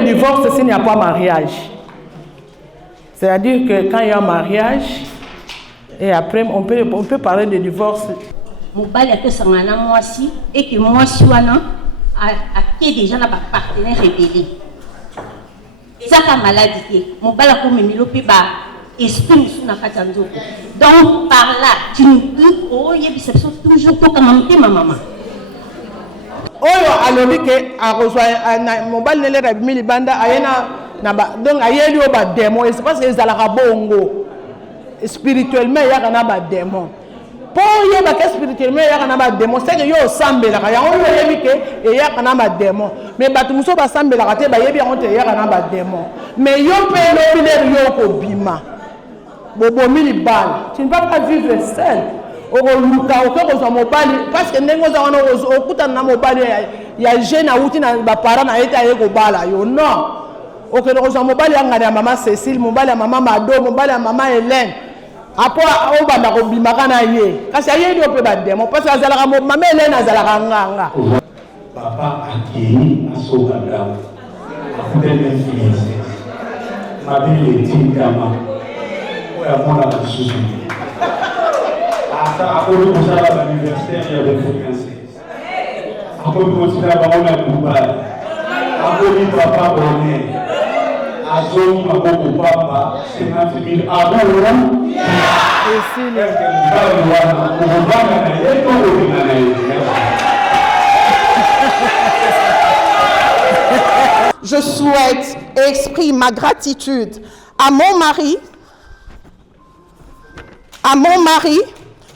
de divorce s'il n'y a pas mariage. C'est-à-dire que quand il y a mariage, et après, on peut parler de divorce. Mobali a sangana mwasi et que mwasi wana a qui déjà na partenaire rebelle. Ça ka maladie. Mobali a comme milope ba esprit na katanzo. Donc par là, tu nous dis oh il y a toujours to comme maman. Oyo alobi ke a rejoint mobali ne le rabi libanda ayena na ba donc ayeli o ba démon c'est parce que ezalaka bongo spirituellement ya kana ba démon. Pour y avoir spirituellement, il y a un démon. C'est que yo sambe la kaya. On lui dit que il y a un démon. Mais batumuso ba sambe la kaya. Bah y a bien il y a un démon. Mais yo peut l'obiner yo ko bima. Bobo mili bal. Tu ne vas pas vivre seul. Oko luka oko ko mobali parce que nengo za wana okuta na mobali ya jeune a uti na ba parents na eta ye ko bala yo non. Oko ko mobali ya ngana maman Cécile, mobali ya maman Mado, mobali ya maman Hélène. Après on va dans le bimagana yé parce que yé doit pas démon parce que azalaka maman Hélène azalaka nganga papa akini asoganda akutende influence mabili tingama oya mona na susu asa akolo kusala ba universitaire ya influence akolo kusala ba ona kubali akolo papa bone azoni maboko papa 50 000 avant Je souhaite et exprime ma gratitude à mon mari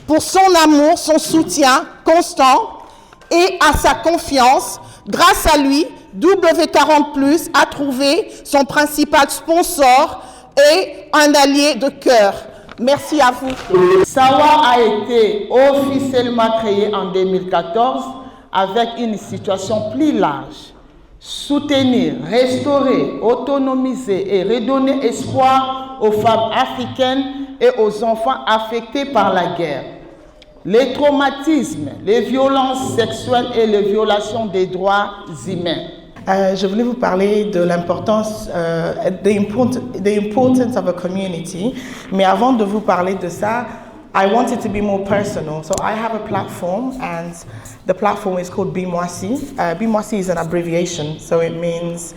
pour son amour, son soutien constant et à sa confiance. Grâce à lui, W40+ a trouvé son principal sponsor et un allié de cœur. Merci à vous. Sawa a été officiellement créé en 2014 avec une situation plus large. Soutenir, restaurer, autonomiser et redonner espoir aux femmes africaines et aux enfants affectés par la guerre. Les traumatismes, les violences sexuelles et les violations des droits humains. Je voulais vous parler de l'importance, the importance of a community. Mais avant de vous parler de ça, I want it to be more personal. So I have a platform, and the platform is called Bimwasi. Bimwasi is an abbreviation, so it means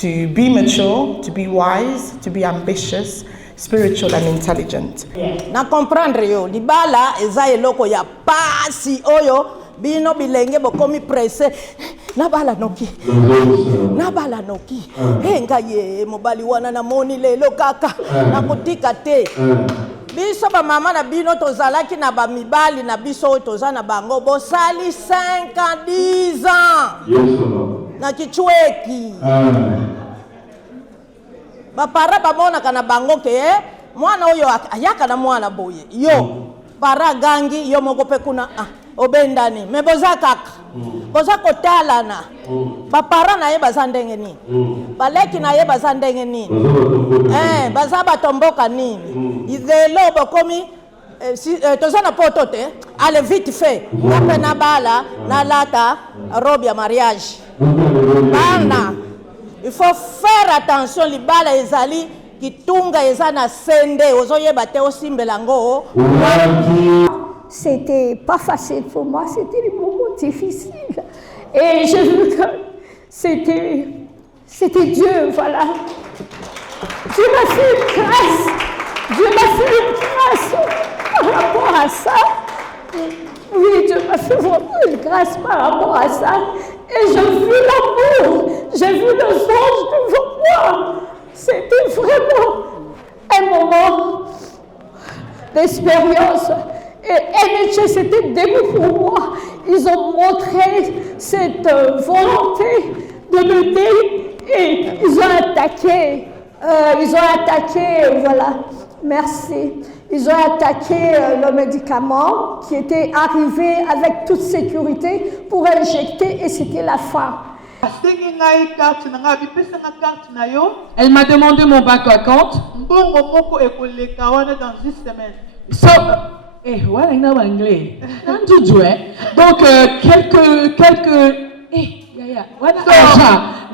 to be mature, to be wise, to be ambitious, spiritual and intelligent. Na comprendre yo, libala eza eloko ya pasi oyo bino bilenge bokomi presse. Nabala noki. Nabala noki. Henga ye mobali wana na moni lelo kaka. Na kutika te. Biso ba mama na bino tozalaki na ba mibali na biso toza na bango bosali 5 ans 10 ans. Na kichweki. Ba para ba mona kana bango ke mwana oyo ayaka na mwana boye. Yo para gangi yo moko pe kuna obendani me boza kaka boza kotalana bapara na ye baza ndenge nini baleki na ye baza ndenge nini baza batomboka nini lelo bokomi toza na poto te allez vite fait ngape na bala na lata robe ya mariage bana il faut faire attention libala ezali kitunga eza na sende ozoyeba te osimbela ngo. C'était pas facile pour moi, c'était des moments difficiles. Et j'ai vu que c'était Dieu, voilà. Dieu m'a fait une grâce. Dieu m'a fait une grâce par rapport à ça. Oui, Dieu m'a fait vraiment une grâce par rapport à ça. Et j'ai vu l'amour, j'ai vu le ange devant moi. C'était vraiment un moment d'expérience. Et NHS, c'était le début pour moi. Ils ont montré cette volonté de m'aider et ils ont attaqué. Voilà, merci. Ils ont attaqué le médicament qui était arrivé avec toute sécurité pour injecter et c'était la fin. Elle m'a demandé mon bank account. So, voilà, il y a un anglais. Donc, quelques, voilà,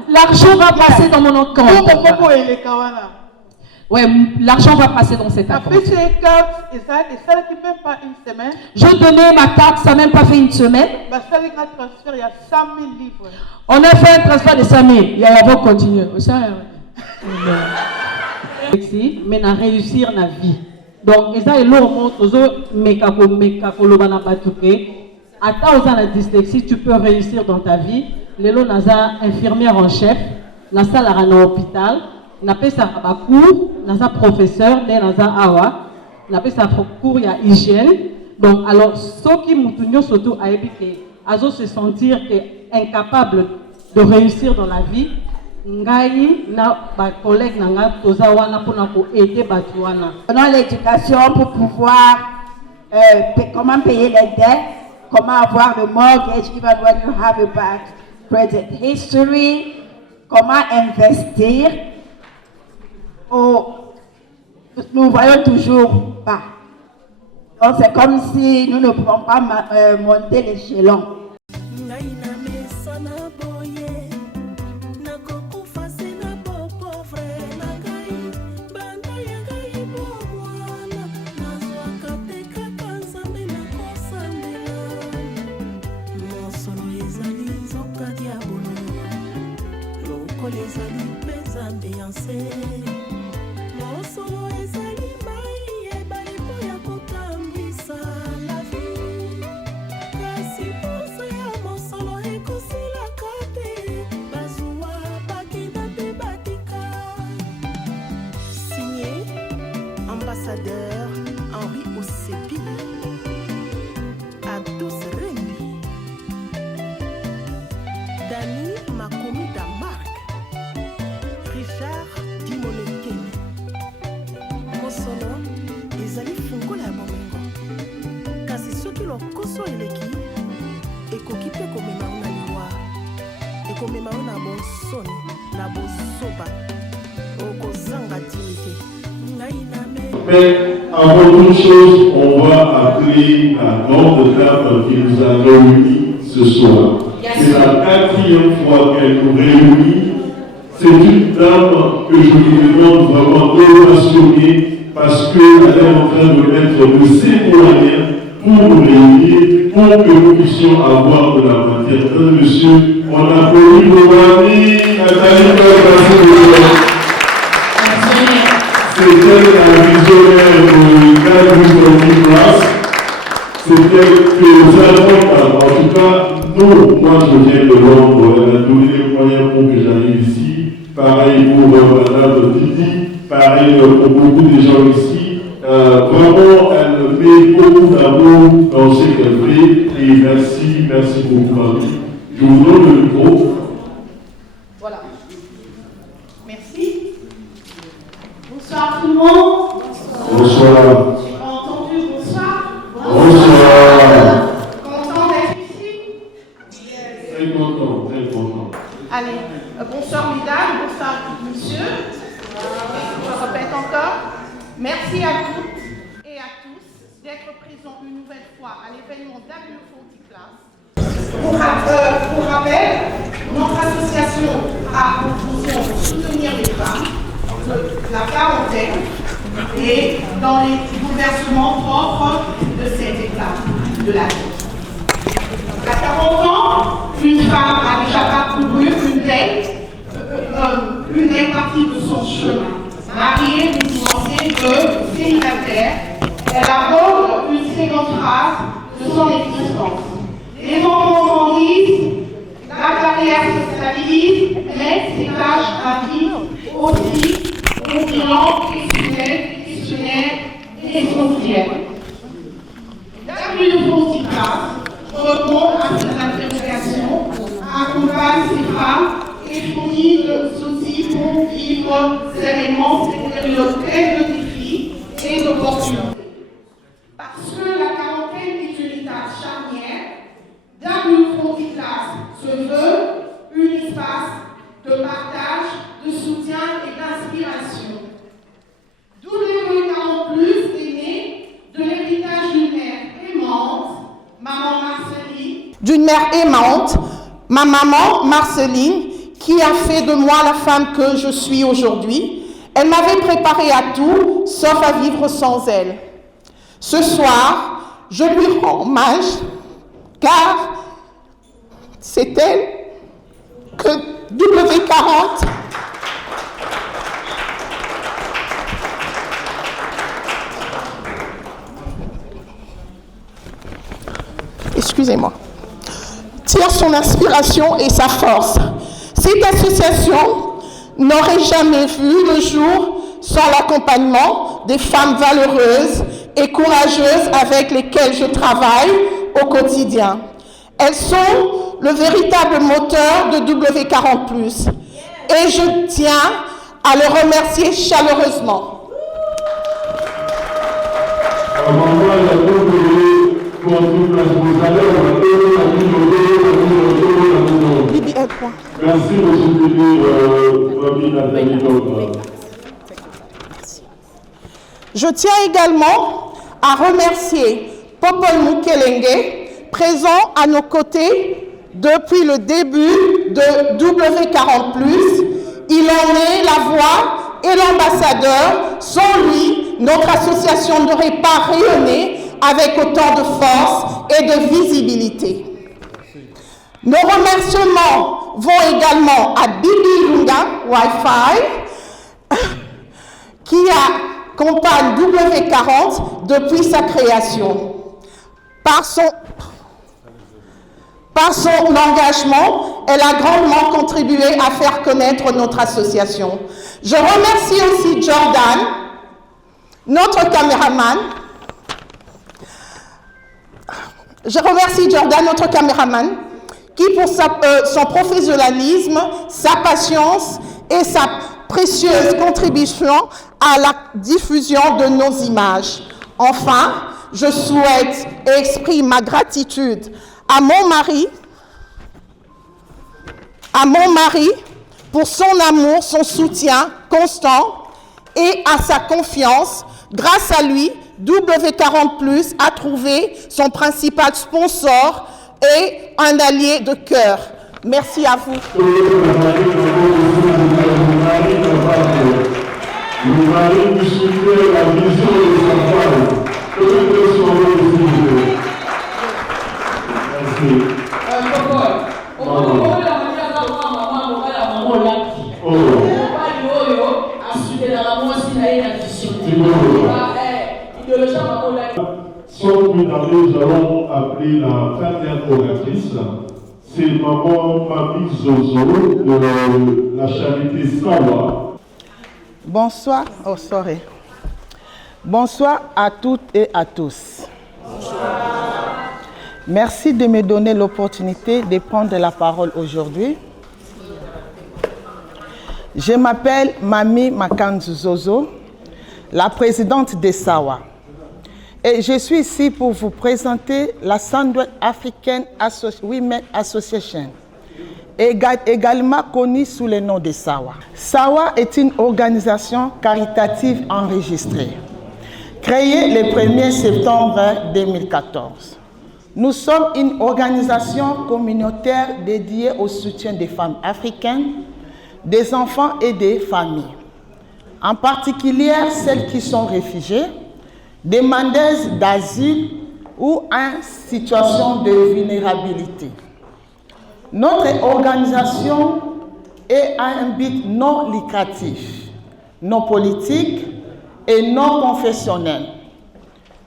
l'argent va passer dans mon compte. Ouais, l'argent va passer dans cet compte. Je donnais ma carte, ça n'a même pas fait une semaine. On a fait un transfert de 5 000. Il y a avant continuer. Mais na réussir na vie. Donc, ça est l'homme, attends aux la dyslexie, tu peux réussir dans ta vie. Lelo naza infirmière en chef, nasa la rana hôpital, napé sa cours, nasa professeur, nasa awa, napé sa cours ya hygiène. Donc, alors, ceux qui moutounio surtout a évité, azo se sentir incapable de réussir dans la vie. Ngai na ba collègue nanga tozawana pour aider batuana. Dans l'éducation pour pouvoir comment payer les dettes, comment avoir le mortgage even when you have a bad credit history, comment investir. Nous voyons toujours pas. Donc c'est comme si nous ne pouvons pas monter l'échelon. Ambassadeur Henri Osepi, Ados Rémi, Dani Makomi Damark, Richard Dimonekene, Mosolo, Ezali Fungo la Bomengo, kasi soki lokoso eleki, ekokipe komema una liwa, ekomema una bonsoni, na bosoba, okozanga dignité. Mais avant toute chose, on va appeler la grande dame qui nous a réunis ce soir. C'est la 4e fois qu'elle nous réunit. C'est une dame que je lui demande vraiment d'ovationner parce qu'elle est en train de mettre de ses moyens pour nous réunir, pour que nous puissions avoir de la matière. Monsieur, on applaudit nos amis, Nathalie Berger. C'était la visionnaire de Wisdom Class. C'était que nous allons, en tout cas, nous, moi je viens de Londres, elle a donné les moyens pour que j'arrive ici. Pareil pour Madame Didi, pareil pour beaucoup de gens ici. Vraiment, elle met beaucoup d'amour dans ce qu'elle fait. Et merci beaucoup, Marie. Je vous donne le micro. Voilà. Merci. Bonsoir tout le monde. Bonsoir. J'ai pas entendu bonsoir. Bonsoir. Content d'être ici? Très content, très content. Allez, bonsoir mesdames, bonsoir messieurs. Je répète encore. Merci à toutes et à tous d'être présents une nouvelle fois à l'événement W40 Class. Pour rappel, notre association a pour fonction de soutenir les femmes de la quarantaine et dans les bouleversements propres de cette étape de la vie. À 40 ans, une femme a déjà parcouru une des parties de son chemin. Mariée, divorcée, célibataire, elle aborde une seconde phase de son existence. Les enfants grandissent, la carrière se stabilise, mais ses tâches à vie aussi au bilan professionnel et essentiel. W40 Class répond à ces interrogations, accompagne ces femmes et fournit le souci pour vivre sereinement cette période pleine de défis et d'opportunités. Parce que la quarantaine est une étape charnière, W40 Class se veut un espace de partage, de soutien et d'inspiration. W40 Plus est né de l'héritage d'une mère aimante, maman Marceline. D'une mère aimante, ma maman Marceline, qui a fait de moi la femme que je suis aujourd'hui. Elle m'avait préparé à tout, sauf à vivre sans elle. Ce soir, je lui rends hommage, car c'est elle que W40 excusez-moi, tire son inspiration et sa force. Cette association n'aurait jamais vu le jour sans l'accompagnement des femmes valeureuses et courageuses avec lesquelles je travaille au quotidien. Elles sont le véritable moteur de W40+. Et je tiens à les remercier chaleureusement. Merci, Je tiens également à remercier Popol Mukelenge, présent à nos côtés depuis le début de W40+. Il en est la voix et l'ambassadeur. Sans lui, notre association n'aurait pas rayonné avec autant de force et de visibilité. Nos remerciements vont également à Bibi Lunga Wi-Fi, qui accompagne W40 depuis sa création. Par son engagement, elle a grandement contribué à faire connaître notre association. Je remercie aussi Jordan, notre caméraman. Qui pour son professionnalisme, sa patience et sa précieuse contribution à la diffusion de nos images. Enfin, je souhaite et exprime ma gratitude à mon mari pour son amour, son soutien constant et à sa confiance. Grâce à lui, W40+ a trouvé son principal sponsor et un allié de cœur. Merci à vous. Nous allons appeler la première oratrice. C'est maman Mami Zozo de la charité Sawa. Bonsoir, Bonsoir à toutes et à tous. Bonsoir. Merci de me donner l'opportunité de prendre la parole aujourd'hui. Je m'appelle Mami Makanzu Zozo, la présidente de Sawa. Et je suis ici pour vous présenter la Southwest African Women Association, également connue sous le nom de Sawa. Sawa est une organisation caritative enregistrée, créée le 1er septembre 2014. Nous sommes une organisation communautaire dédiée au soutien des femmes africaines, des enfants et des familles, en particulier celles qui sont réfugiées, demandeuses d'asile ou en situation de vulnérabilité. Notre organisation est à un but non lucratif, non politique et non confessionnel.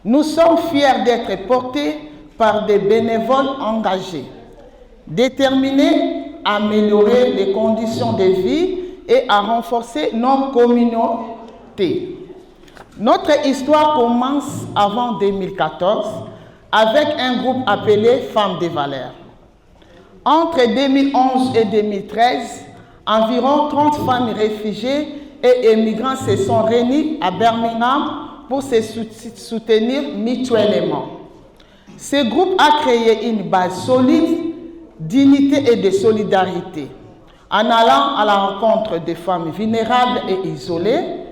Nous sommes fiers d'être portés par des bénévoles engagés, déterminés à améliorer les conditions de vie et à renforcer nos communautés. Notre histoire commence avant 2014 avec un groupe appelé Femmes de Valeur. Entre 2011 et 2013, environ 30 femmes réfugiées et immigrants se sont réunis à Birmingham pour se soutenir mutuellement. Ce groupe a créé une base solide d'unité et de solidarité en allant à la rencontre des femmes vulnérables et isolées,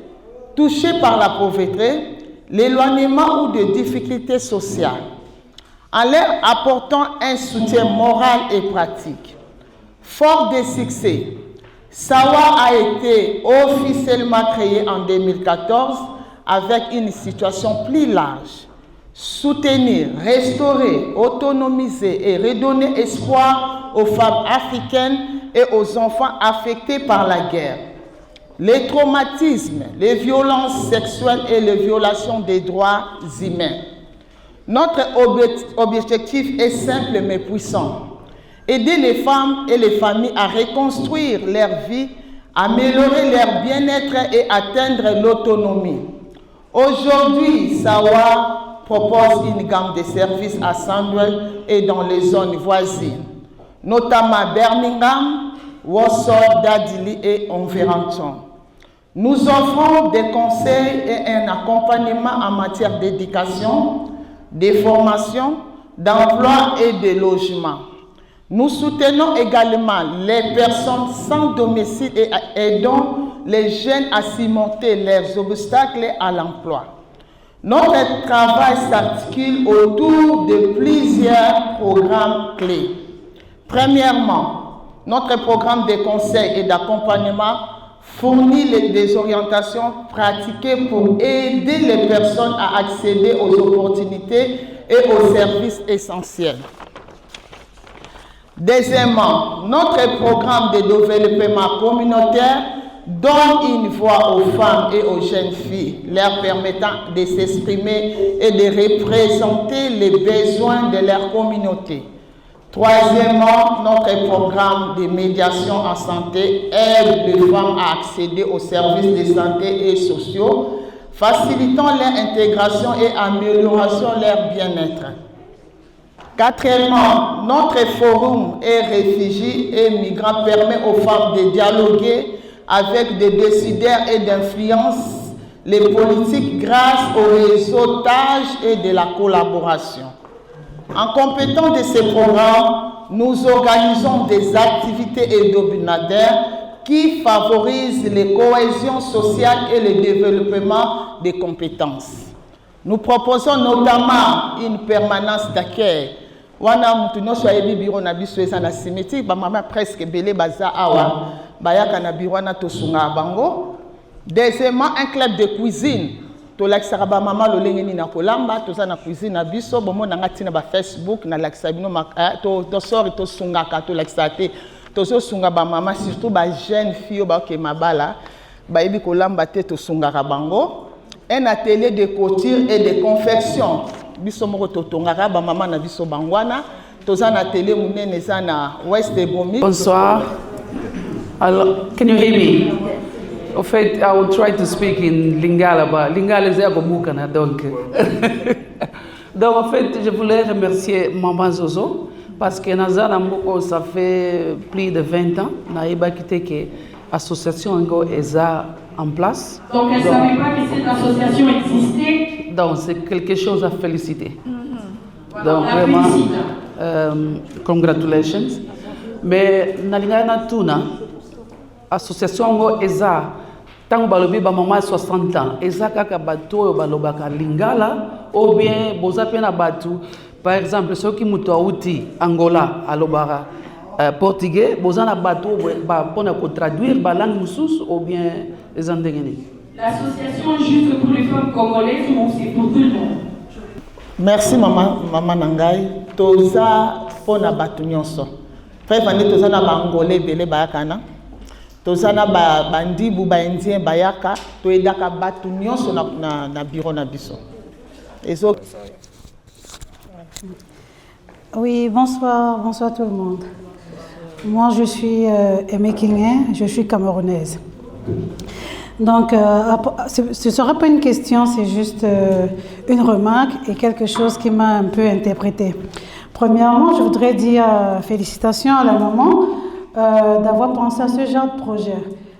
touchées par la pauvreté, l'éloignement ou des difficultés sociales, en leur apportant un soutien moral et pratique. Fort de succès, SAWA a été officiellement créé en 2014 avec une situation plus large. Soutenir, restaurer, autonomiser et redonner espoir aux femmes africaines et aux enfants affectés par la guerre. Les traumatismes, les violences sexuelles et les violations des droits humains. Notre objectif est simple mais puissant. Aider les femmes et les familles à reconstruire leur vie, améliorer leur bien-être et atteindre l'autonomie. Aujourd'hui, SAWA propose une gamme de services à Sandwell et dans les zones voisines, notamment Birmingham, Warsaw, Dadili et Wolverhampton. Nous offrons des conseils et un accompagnement en matière d'éducation, de formation, d'emploi et de logement. Nous soutenons également les personnes sans domicile et aidons les jeunes à surmonter leurs obstacles à l'emploi. Notre travail s'articule autour de plusieurs programmes clés. Premièrement, notre programme de conseil et d'accompagnement fournit des orientations pratiquées pour aider les personnes à accéder aux opportunités et aux services essentiels. Deuxièmement, notre programme de développement communautaire donne une voix aux femmes et aux jeunes filles, leur permettant de s'exprimer et de représenter les besoins de leur communauté. Troisièmement, notre programme de médiation en santé aide les femmes à accéder aux services de santé et sociaux, facilitant leur intégration et amélioration de leur bien-être. Quatrièmement, notre forum et réfugiés et migrants permet aux femmes de dialoguer avec des décideurs et d'influence les politiques grâce au réseautage et de la collaboration. En complétant de ces programmes, nous organisons des activités hebdomadaires qui favorisent les cohésions sociales et le développement des compétences. Nous proposons notamment une permanence d'accueil. Wana mutu nyonso ayebi biro na biso eza na cimetière ba mama presque belé baza awa bayaka na biro na tosunga bango. Deuxièmement, un club de cuisine. To lakisaka ba mama lolenge ni na kolamba toza na cuisine na biso bomo na ngati na ba Facebook na lakisa bino to sori to sungaka to lakisa te tozo sunga ba mama surtout ba jeune fille ba ke mabala ba yebi kolamba te to sungaka bango. Un atelier de couture et de confection. Biso moko totongaka ba mama na biso bangwana toza na atelier munene za na West Bomi. Bonsoir. Alors, can you hear me? En fait, I will try to speak in Lingala, but Lingala is Abomukana, donc. Donc, en fait, je voulais remercier Maman Zozo parce que Nazana Moko, ça fait plus de 20 ans, Naïba quitté que l'association est en place. Donc, elle ne savait pas que cette association existait. Donc, c'est quelque chose à féliciter. Voilà, donc, vraiment, congratulations. Mais, Nalingana Tuna, l'association est tant balobi ba maman 60 ans eza kaka bato balobaka lingala ou bien boza pena batu par exemple ceux qui muto auti Angola alobara portugais boza na bato ba pona ko traduire ba langue mususu ou bien les andengeni. L'association juste pour les femmes congolaises ou c'est pour tout le monde? Merci maman Nangai toza pona batu nyonso. Fa fani toza na bangolais belé bayakana. Tozana bandibu indien bayaka toedaka batu nyonso na bureau na biso. Oui, bonsoir tout le monde. Moi je suis Aimé Kingé, je suis camerounaise. Donc ce ne sera pas une question, c'est juste une remarque et quelque chose qui m'a un peu interprétée. Premièrement, je voudrais dire félicitations à la maman d'avoir pensé à ce genre de projet.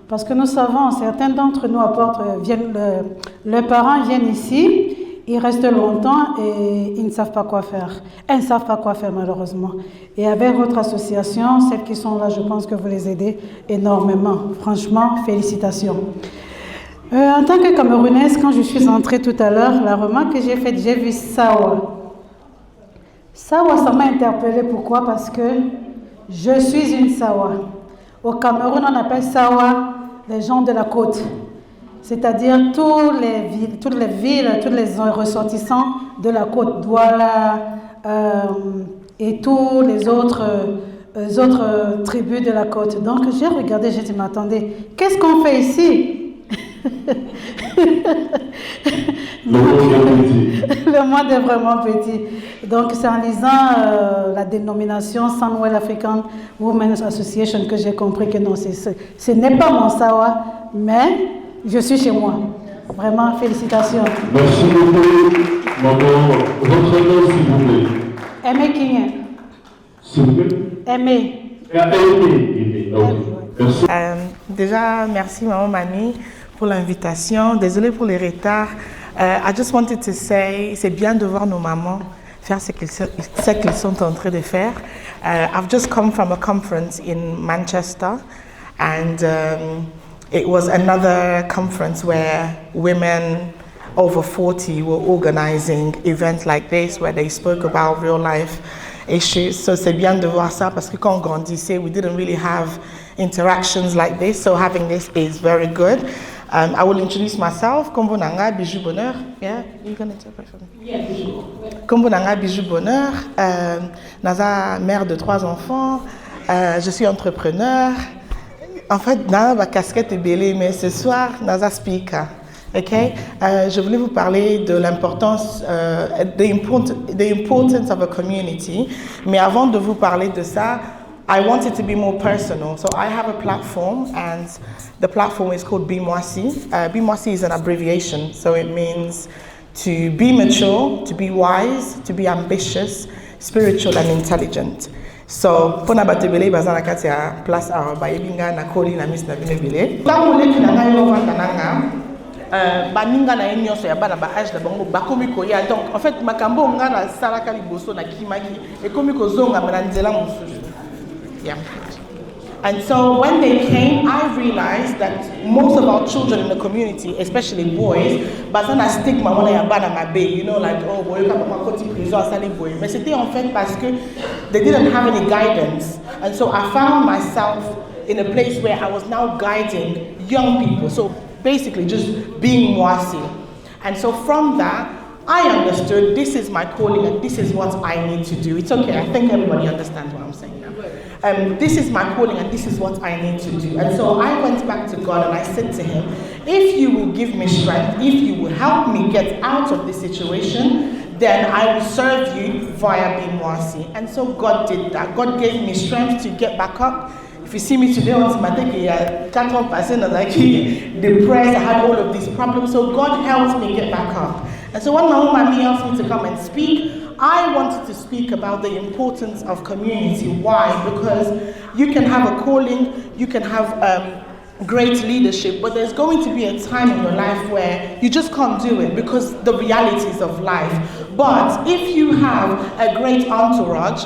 Parce que nous savons, certains d'entre nous leurs parents viennent ici, ils restent longtemps et ils ne savent pas quoi faire. Elles ne savent pas quoi faire malheureusement. Et avec votre association, celles qui sont là, je pense que vous les aidez énormément. Franchement, félicitations. En tant que Camerounaise, quand je suis entrée tout à l'heure, la remarque que j'ai faite, j'ai vu Sawa. Sawa, ça m'a interpellée. Pourquoi? Parce que je suis une Sawa. Au Cameroun, on appelle Sawa les gens de la côte. C'est-à-dire toutes les villes, tous les ressortissants de la côte, Douala et tous les autres tribus de la côte. Donc j'ai regardé, j'ai dit, mais attendez, qu'est-ce qu'on fait ici? Le monde est vraiment petit. Donc c'est en lisant la dénomination Sunwell African Women's Association que j'ai compris que non, ce n'est pas mon Sawa, mais je suis chez moi. Vraiment, félicitations. Merci beaucoup, maman. Votre nom, s'il vous plaît. Aimé King. S'il vous plaît. Aimé. Merci. Déjà, merci maman Mani pour l'invitation. Désolée pour les retards. I just wanted to say, c'est bien de voir nos mamans faire ce qu'ils sont en train de faire. I've just come from a conference in Manchester, and it was another conference where women over 40 were organizing events like this, where they spoke about real life issues. So c'est bien de voir ça parce que quand on grandissait, we didn't really have interactions like this. So having this is very good. I will introduce myself. Kombo Nanga Bijou Bonheur. Yeah, you're going to interpret for me? Yeah, Bijou. Kombo Nanga Bijou Bonheur. Naza, mère de 3 enfants. Je suis entrepreneur. En fait, Nana, ma casquette est belle, mais ce soir, Naza speaker. Okay? Je voulais vous parler de l'importance, the importance of a community. Mais avant de vous parler de ça, I want it to be more personal. So I have a platform, and the platform is called BMOASI. BMOASI is an abbreviation, so it means to be mature, to be wise, to be ambitious, spiritual and intelligent. So, pona batebele bazana kati ya place a bayebinga na koli na miss na binebele. Tango leki na ngayo vanda nanga, baninga na enyoso ya bana ba âge na bango bakomi koya. Donc en fait makambo nga na salaka liboso na kimaki ekomi kozonga na nzela mususu. Yeah. And so when they came, I realized that most of our children in the community, especially boys, bazana stigma wana ya bana mabe, you know, like, oh boy, you can't koti prison asali boy. Mais c'était en fait parce que they didn't have any guidance. And so I found myself in a place where I was now guiding young people. So basically just being Mwasi. And so from that, I understood this is my calling and this is what I need to do. It's okay, I think everybody understands what I'm saying now. This is my calling and this is what I need to do. And so I went back to God and I said to him, if you will give me strength, if you will help me get out of this situation, then I will serve you via BMOASI. And so God did that. God gave me strength to get back up. If you see me today on Timateki, I can't help myself, like depressed, I had all of these problems. So God helped me get back up. And so when my mom asked me to come and speak, I wanted to speak about the importance of community. Why? Because you can have a calling, you can have great leadership, but there's going to be a time in your life where you just can't do it because the realities of life. But if you have a great entourage,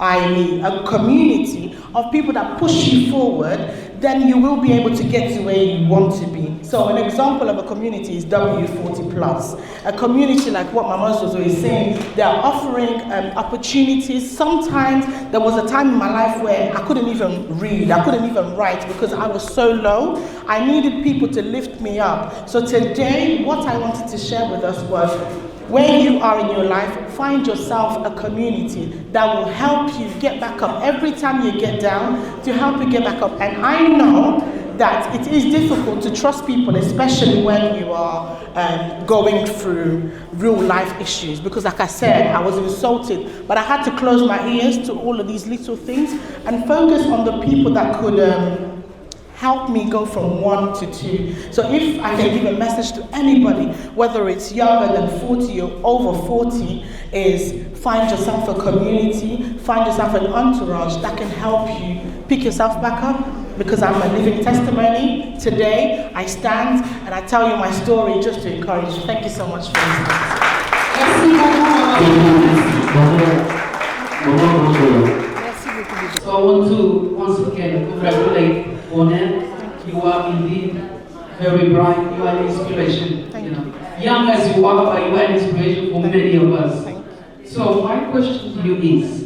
i.e. a community of people that push you forward, then you will be able to get to where you want to be. So an example of a community is W40+. A community like what Mama Sozo is saying, they are offering opportunities. Sometimes there was a time in my life where I couldn't even read, I couldn't even write because I was so low. I needed people to lift me up. So today, what I wanted to share with us was, where you are in your life, find yourself a community that will help you get back up every time you get down, to help you get back up. And I know that it is difficult to trust people, especially when you are going through real life issues. Because like I said, I was insulted, but I had to close my ears to all of these little things and focus on the people that could help me go from 1 to 2. So if I can give a message to anybody, whether it's younger than 40 or over 40, is find yourself a community, find yourself an entourage that can help you pick yourself back up. Because I'm a living testimony. Today, I stand and I tell you my story just to encourage you. Thank you so much for listening. So I want to once again congratulate Onen. You are indeed very bright. You are an inspiration. You know, young as you are, but you are an inspiration for many of us. So my question to you is: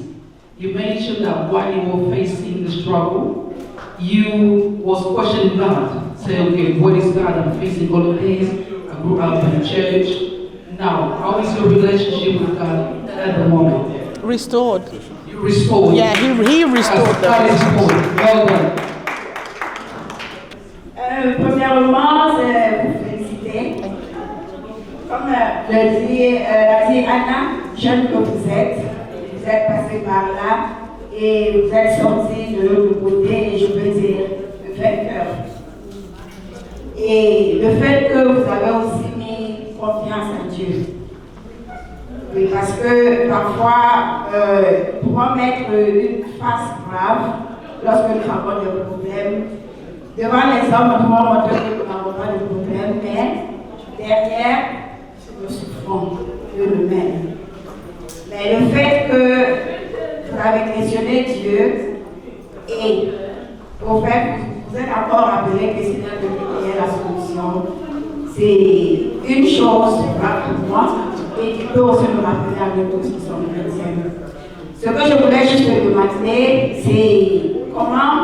you mentioned that while you were facing the struggle, you was questioning God. Say, okay, what is God? I'm facing all of this. I grew up in church. Now, how is your relationship with God at the moment? Restored. You restored. Yeah, he restored God is restored. Well done. Premièrement, c'est vous féliciter. Comme l'a dit Anna, jeune que vous êtes passé par là et vous êtes sorti de l'autre côté, et je peux dire, le vainqueur. Et le fait que vous avez aussi mis confiance en Dieu. Oui, parce que parfois, pour mettre une face grave, lorsque nous avons des problèmes, devant les hommes, nous pouvons montrer que nous n'avons pas de problème, mais derrière, nous souffrons de nous-mêmes. Mais le fait que vous avez questionné Dieu et au fait, vous êtes encore rappelé que c'est Dieu qui est la solution, c'est une chose pour moi et qui peut aussi me rappeler à nous tous qui sommes chrétiens. Ce que je voulais juste demander, c'est comment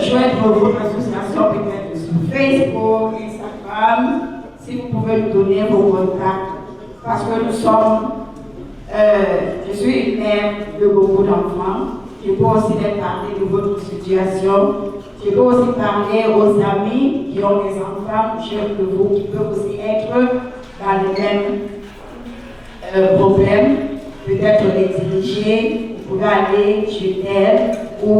joindre votre association peut-être sur Facebook, Instagram, si vous pouvez nous donner vos contacts, parce que nous sommes, je suis une mère de beaucoup d'enfants, je peux aussi leur parler de votre situation, je peux aussi parler aux amis qui ont des enfants jeunes que vous, qui peuvent aussi être dans les mêmes problèmes, peut-être les diriger, vous pouvez aller chez elles ou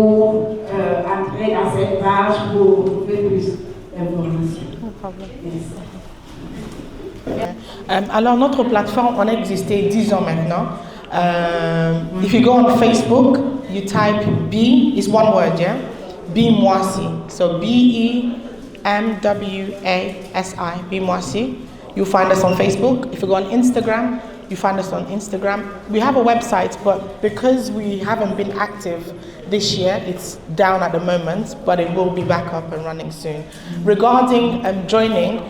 entrer dans cette page pour trouver plus d'informations. Alors, notre plateforme, on a existé 10 ans maintenant. If you go on Facebook, you type B, it's one word, yeah? Bmoisi. So BEMWASI, Bmoisi. You'll find us on Facebook. If you go on Instagram, you find us on Instagram. We have a website, but because we haven't been active this year, it's down at the moment, but it will be back up and running soon. Regarding joining,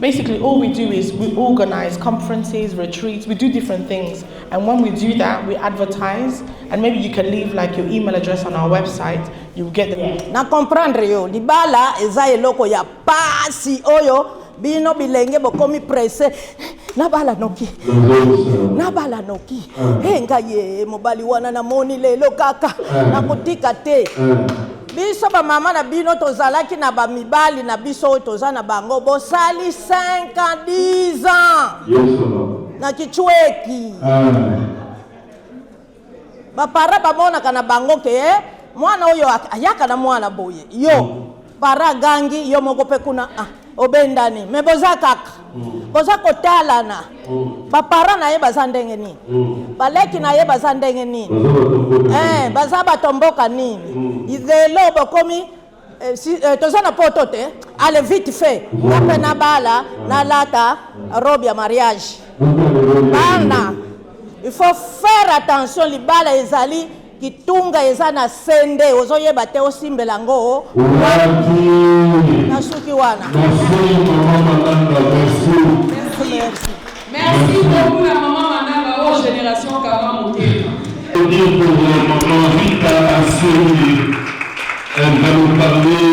basically all we do is we organize conferences, retreats, we do different things. And when we do that, we advertise, and maybe you can leave like your email address on our website, you'll get the... Na comprendre yo, libala eza eloko ya pasi oyo, bino bilenge bokomi presse. Nabala noki. Nabala noki. Henga ye mobali wana na moni lelo kaka. Na kutika te. Biso ba mama na bino tozalaki na ba mibali na biso toza na bango bosali 5 ans 10 ans. Yes, na kichweki. Ba para ba mona kana bango ke mwana oyo ayaka na mwana boye. Yo para gangi yo mogope kuna obendani meboza kaka. Boza kotalana. Ba para na ye bazandenge ni. Baleki na ye bazandenge ni. Baza batomboka nini. Izelo bokomi toza na poto te. Allez vite fait. Napena bala na lata robe ya mariage. Bana. Il faut faire attention libala ezali kitunga ezana sende ozoyeba te osimbela ngo. Nasuki wana. Merci beaucoup la maman Manaba aux générations Karamoté. Pour maman Rita Asseli, elle va nous parler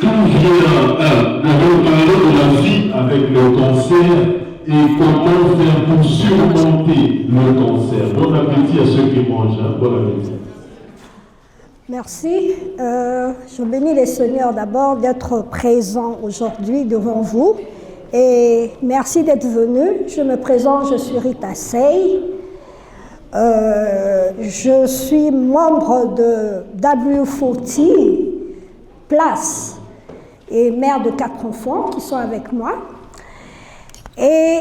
d'où vient, elle va nous parler de la vie avec le cancer et comment faire pour surmonter le cancer. Bon appétit à ceux qui mangent. Bon appétit. Merci. Je bénis les Seigneurs d'abord d'être présent aujourd'hui devant vous. Et merci d'être venu. Je me présente, je suis Rita Sey. Je suis membre de W40 Place et mère de 4 enfants qui sont avec moi. Et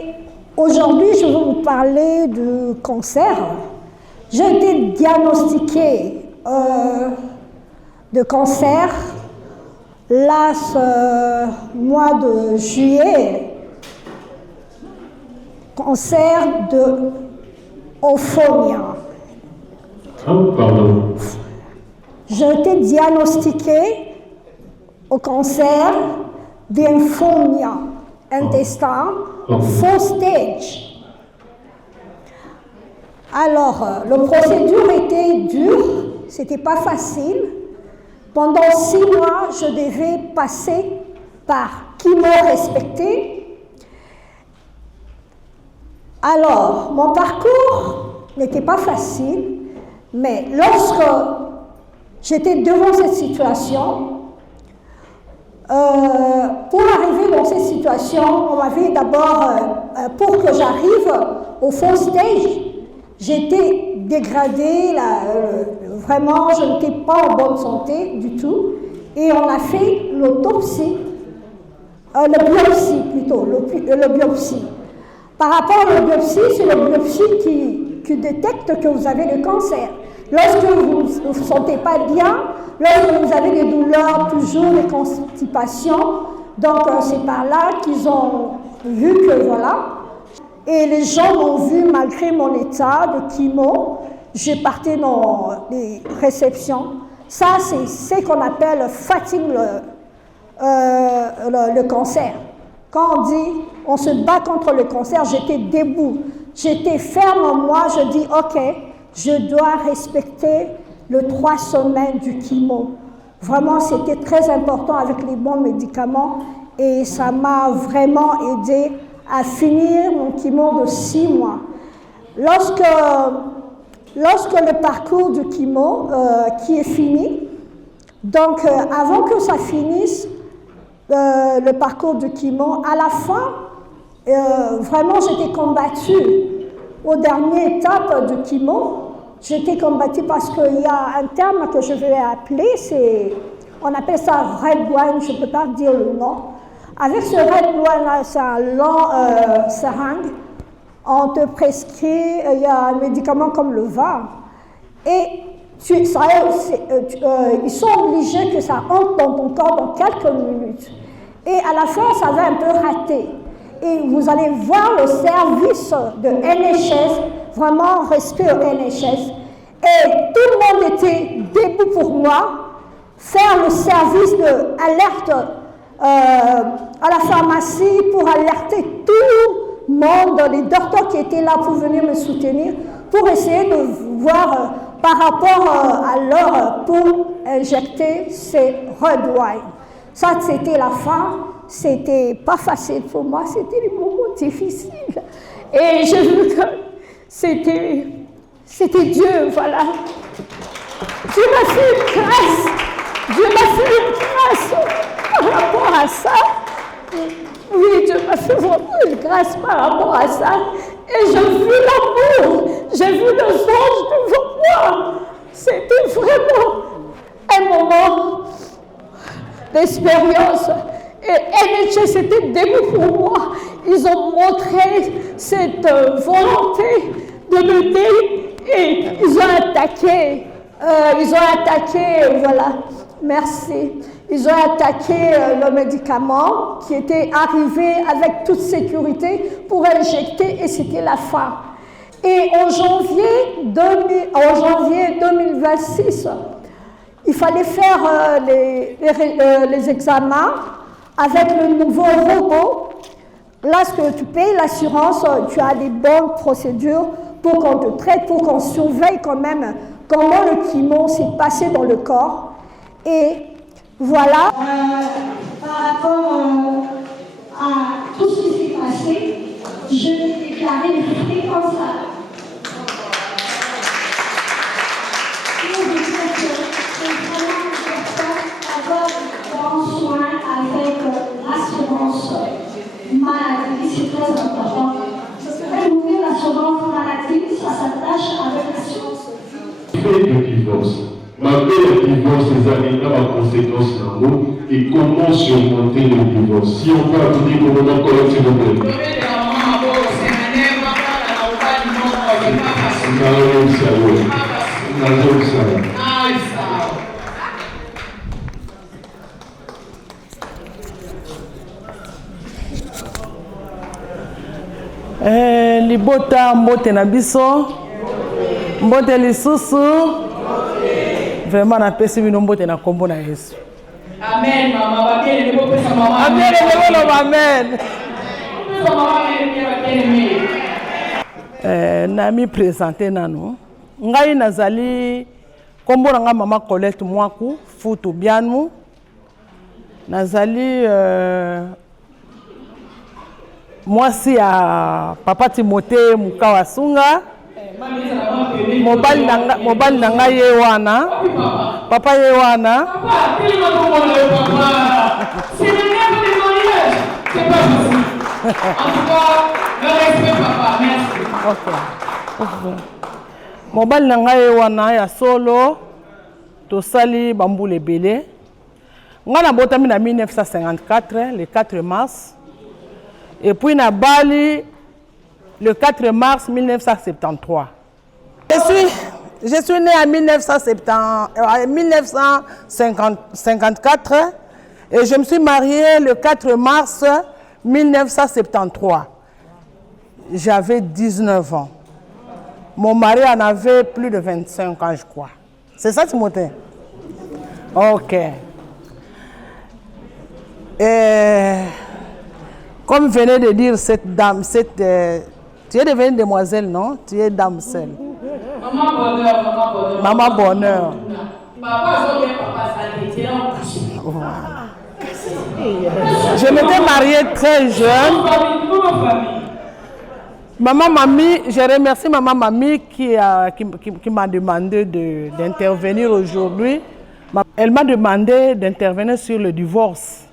aujourd'hui, je vais vous parler du cancer. J'ai été diagnostiquée de cancer là, ce mois de juillet, cancer de ophomia. Oh, pardon. J'ai été diagnostiquée au cancer d'infomia intestin, first stage. Alors, la procédure était dure, c'était pas facile. Pendant 6 mois, je devais passer par chimo respecté. Alors, mon parcours n'était pas facile, mais lorsque j'étais devant cette situation, pour arriver dans cette situation, on m'avait d'abord, pour que j'arrive au full stage, j'étais dégradée, vraiment, je n'étais pas en bonne santé du tout. Et on a fait l'autopsie, le biopsie. Par rapport à la biopsie, c'est la biopsie qui détecte que vous avez le cancer. Lorsque vous ne vous sentez pas bien, lorsque vous avez des douleurs, toujours des constipations, donc c'est par là qu'ils ont vu que voilà. Et les gens m'ont vu malgré mon état de chimo, j'ai parti dans les réceptions. Ça, c'est ce qu'on appelle fatigue le cancer. Quand on dit on se bat contre le cancer, j'étais debout, j'étais ferme en moi, je dis ok, je dois respecter le 3 semaines du chimo. Vraiment, c'était très important avec les bons médicaments et ça m'a vraiment aidé à finir mon chimo de 6 mois. Lorsque le parcours du chimo qui est fini, donc avant que ça finisse, le parcours du chimo, à la fin, vraiment j'étais combattue. Aux dernières étapes du chimo, j'étais combattue parce qu'il y a un terme que je vais appeler, on appelle ça red wine, je ne peux pas dire le nom. Avec ce red wine, c'est un long seringue. On te prescrit, il y a un médicament comme le vin. Et ils sont obligés que ça entre dans ton corps dans quelques minutes. Et à la fin, ça va un peu rater. Et vous allez voir le service de NHS, vraiment respect au NHS. Et tout le monde était debout pour moi, faire le service d'alerte à la pharmacie pour alerter tout le monde, les docteurs qui étaient là pour venir me soutenir, pour essayer de voir par rapport à l'heure pour injecter ces red wine. Ça, c'était la fin. C'était pas facile pour moi, c'était des moments difficiles. Et j'ai vu que c'était Dieu, voilà. Dieu m'a fait une grâce. Dieu m'a fait une grâce par rapport à ça. Oui, Dieu m'a fait vraiment une grâce par rapport à ça. Et j'ai vu l'amour, j'ai vu les anges devant moi. C'était vraiment un moment d'expérience. Et NHS était debout pour moi. Ils ont montré cette volonté de m'aider et ils ont attaqué. Voilà, merci. Ils ont attaqué le médicament qui était arrivé avec toute sécurité pour injecter et c'était la fin. Et en janvier 2026, il fallait faire les examens avec le nouveau robot. Lorsque tu payes l'assurance, tu as des bonnes procédures pour qu'on te traite, pour qu'on surveille quand même comment le chimo s'est passé dans le corps. Et voilà. Par rapport à tout ce qui s'est passé, je vais déclarer les fruits comme ça. C'est vraiment important d'avoir de bons soins avec l'assurance maladie, c'est très important. Renouveler l'assurance maladie, ça s'attache avec l'assurance. Fait de divorce. Malgré le divorce, les années la conséquence dans l'eau et comment surmonter le divorce. Si on peut appeler comment on collecte, s'il vous plaît. Libota mbote na biso mbote lisusu vraiment na pesi bino mbote na kombo na Yesu. Amen mama bakele ne bopesa mama. Amen amen. Amen. Na mi présenter nano ngai nazali Kombo nanga Maman Colette Mwaku, Futu Bianou. Nazali moi si à Papa Timothée Mukawasunga. Mobile nanga yewana. Papa yewana. C'est le rêve du mariage. C'est pas possible. En tout cas, le respect papa. Merci. Ok. Mobile nanga yewana ya solo. Tosali Bamboule Belé. Ngana botami na 1954, le 4 mars. Et puis na Bali, le 4 mars 1973. Je suis né en 1954 et je me suis mariée le 4 mars 1973. J'avais 19 ans. Mon mari en avait plus de 25 ans, je crois. C'est ça, Timothée? Ok. Et comme venait de dire cette dame, tu es devenue demoiselle, non? Tu es damsel. Maman bonheur, maman bonheur. Maman bonheur. Papa, je m'étais mariée très jeune. Maman Mamie, je remercie Maman Mamie qui m'a demandé d'intervenir aujourd'hui. Elle m'a demandé d'intervenir sur le divorce.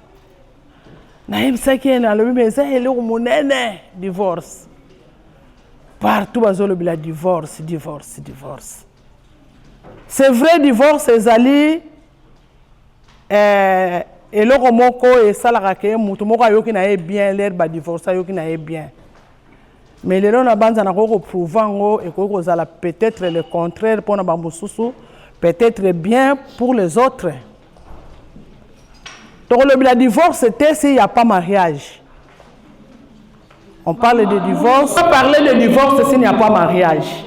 Divorce. Partout, il y a divorce. C'est vrai, divorce, Ezali. Et le romoko et salarake, moutomoko yoki na bien, l'herbe divorce yoki na bien. Mais les gens na banza na koko prouvant et koko zala peut-être le contraire pour na bambususu, peut-être bien pour les autres. Donc le divorce, c'était s'il n'y a pas mariage. On parle de divorce. On peut parler de divorce s'il n'y a pas mariage.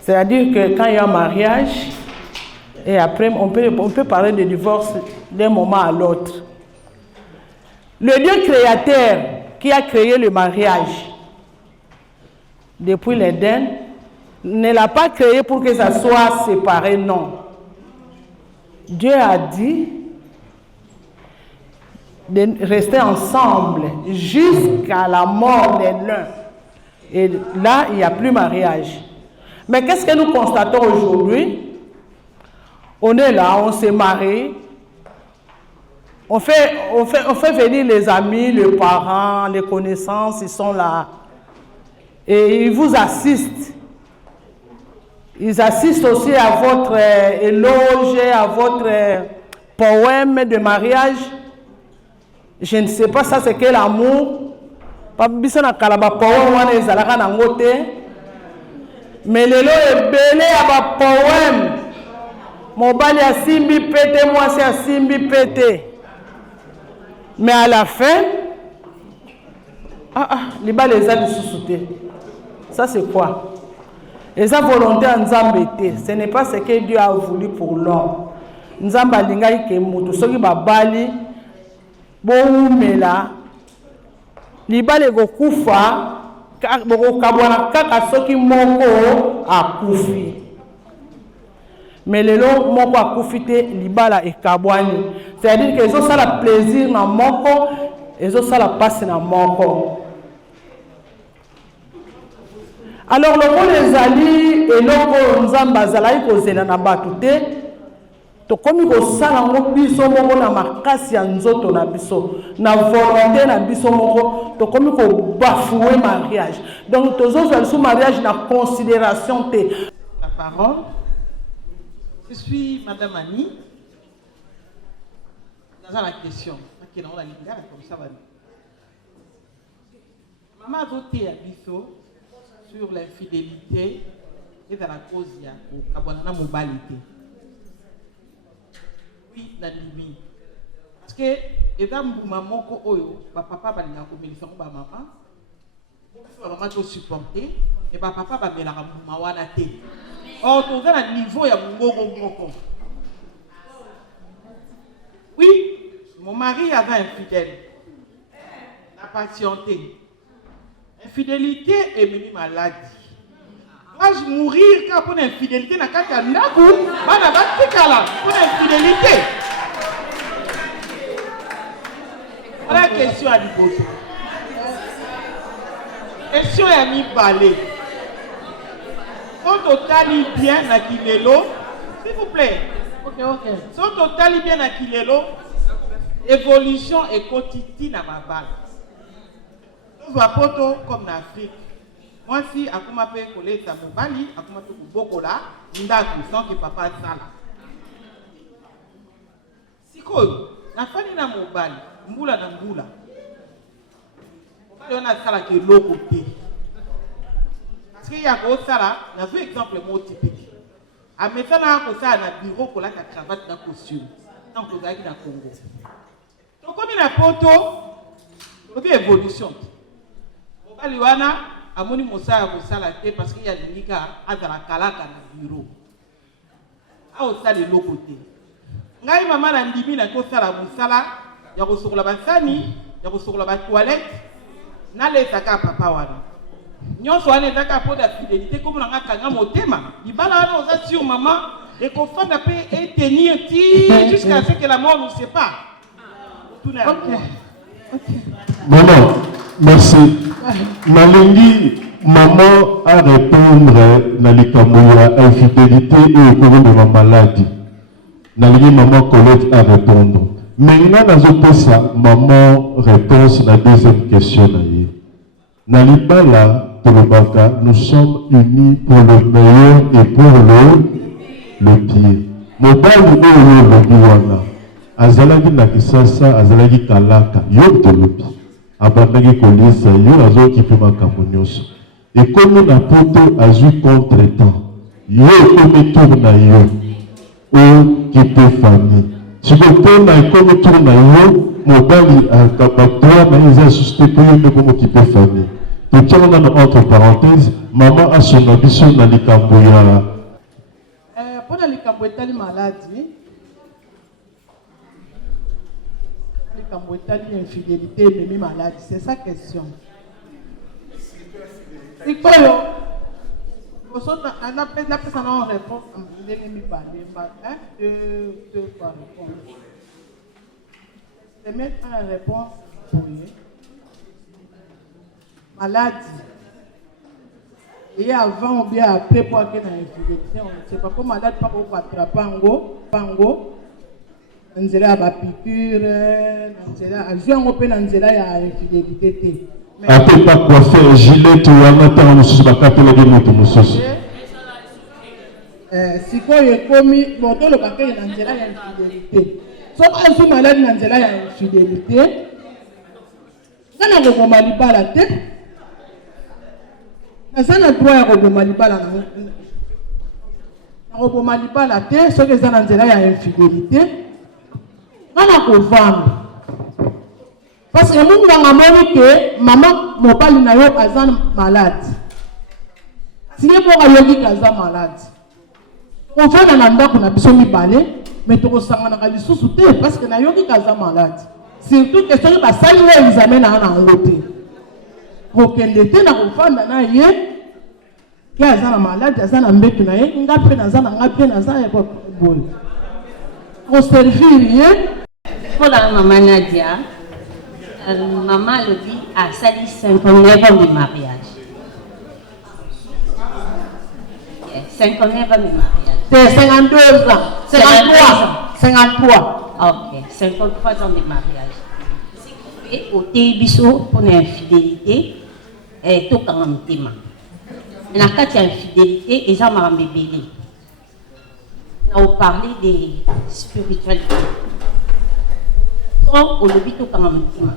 C'est-à-dire que quand il y a un mariage, et après, on peut parler de divorce d'un moment à l'autre. Le Dieu créateur qui a créé le mariage depuis l'Éden ne l'a pas créé pour que ça soit séparé, non. Dieu a dit de rester ensemble jusqu'à la mort de l'un. Et là, il n'y a plus mariage. Mais qu'est-ce que nous constatons aujourd'hui? On est là, on s'est marié. On fait venir les amis, les parents, les connaissances, ils sont là. Et ils vous assistent. Ils assistent aussi à votre éloge, à votre poème de mariage. Je ne sais pas ça c'est quel amour. Mais le lot est belé à ma poème. Mon bal a simbi pété, moi c'est à simbi pété. Mais à la fin, les balles les a sous-soutés. Ça c'est quoi? Les a volonté en Nzambété. Ce n'est pas ce que Dieu a voulu pour l'homme. Nzamba lingai ke mutu soki babali bon mela libale go kufa boko kabwana kaka soki moko akufi. Mais le long moko akufi te libala e kabwani. C'est-à-dire que eso sala plaisir na moko, eso sala passe na moko. Alors le mot les ali et loko nzamba zalai ko zela na batu te. To komi ko sala ngo biso moko na makasi ya nzoto na biso na volonté na biso moko to komi ko bafouer mariage. Donc tozo sous mariage na considération te. La parole. Je suis Madame Annie. Dans la question, comme ça va. Maman a voté à biso sur l'infidélité et dans la cause ya kabonana mobilité. Oui, la limite. Parce que les maman ko oyo, papa ba linga ko milisa ko ba maman. Maman to supporter et papa ba mela ka mawana te. Or to dans le niveau ya moko. Oui, mon mari avait infidèle. La patienté. Infidélité est une maladie. Vas mourir car pour l'infidélité na kaka ndaku bana batikala pour l'infidélité. Voilà la question à lui poser. Question à mi balé. Quand on tali bien na kilelo, s'il vous plaît. Ok. Quand on tali bien na kilelo, évolution et quotidien na babal. Nous voyons comme en Afrique. Moi, si à comment faire coller ta mobali, à comment faire beaucoup là, ndaku sans que papa sala. Si quoi, la famille na mobali, mbula na mbula. On a sala qui est l'autre côté. Parce qu'il y a gros sala, on a vu exemple mot typique. À maintenant on a ça na bureau pour la cravate dans costume. Donc on a dans Congo. Donc comme il a poto, on fait évolution. Mobali wana amoni mosala kosala te parce qu'il y a des lika azala kalaka na bureau. A osala de l'autre côté. Ngai mama na ndimi na kosala mosala ya kosokola basani, ya kosokola ba toilette na letaka papa wana. Nyonso wana ezaka po da fidélité comme na ngaka motema. Libala wana oza sur maman et qu'on fanda pe et tenir jusqu'à ce que la mort nous sépare. Maman, merci. Nalingi, maman à répondre dans les camouflages, infidélité et économie de la maladie. Nalingi, maman Colette à répondre. Maintenant, dans ça, maman réponse à la deuxième question. Nalibala, pour le baka, nous sommes unis pour le meilleur et pour le pire. Mobali oyo lobi wana. Azalaki na kisasa, azalaki kalaka, yo tolobi. Abandaki kolisa, yo azo kipe makambo nyonso. Et comme na poto azui contre-temps, yo comme tour na yo, o kipe famille. Si vous prenez comme tour na yo, mobali akabatoa na eza susté pour yo comme kipe famille. Et tiens, on a entre parenthèses, maman a son ambition dans les camboyas. Pour les camboyas, les maladies, les camboyas, les infidélités, les maladies, c'est sa question. Il faut on appelle ça en réponse. Je vais me parler. Deux par réponse. Je vais mettre en réponse pour lui. Maladie. Et avant ou bien après pour qu'il y ait une infidélité, on ne sait pas comment malade pas pour attraper pango. On dirait à la piqûre, on dirait à jouer en open, on dirait à infidélité. Après pas quoi faire, gilet ou un matin, on se bat capter la gueule de mon si quoi est commis, bon, tout le paquet on dirait à infidélité. Sauf un sous malade, on dirait à infidélité. On a le maliba la tête. Ça n'a droit à robomaliba la tête. Robomaliba la tête, ce que ça n'a pas infidélité. On a qu'on vendre. Parce que nous avons que maman mobile n'a pas malade. Si vous avez un malade, on fait un endroit qu'on a besoin de parler, mais tu as besoin de soutenir parce que nous avons un malade. Surtout que ce pas ça qui nous amène à un côté. Pour que l'été n'a pas fait un yé, qui a un malade, qui a un mbé qui n'a yé, qui a un bon. Pour servir, pour la maman Nadia, maman le dit à sali 59 ans de mariage. 59 ans de mariage. C'est 52 ans. 53. Ok, 53 ans de mariage. Ce qui fait au Tébiso pour l'infidélité, tout quand même téma. Mais la cas d'infidélité, ils ont un bébé. On parle des spiritualités. Quand on le dit tout quand même téma.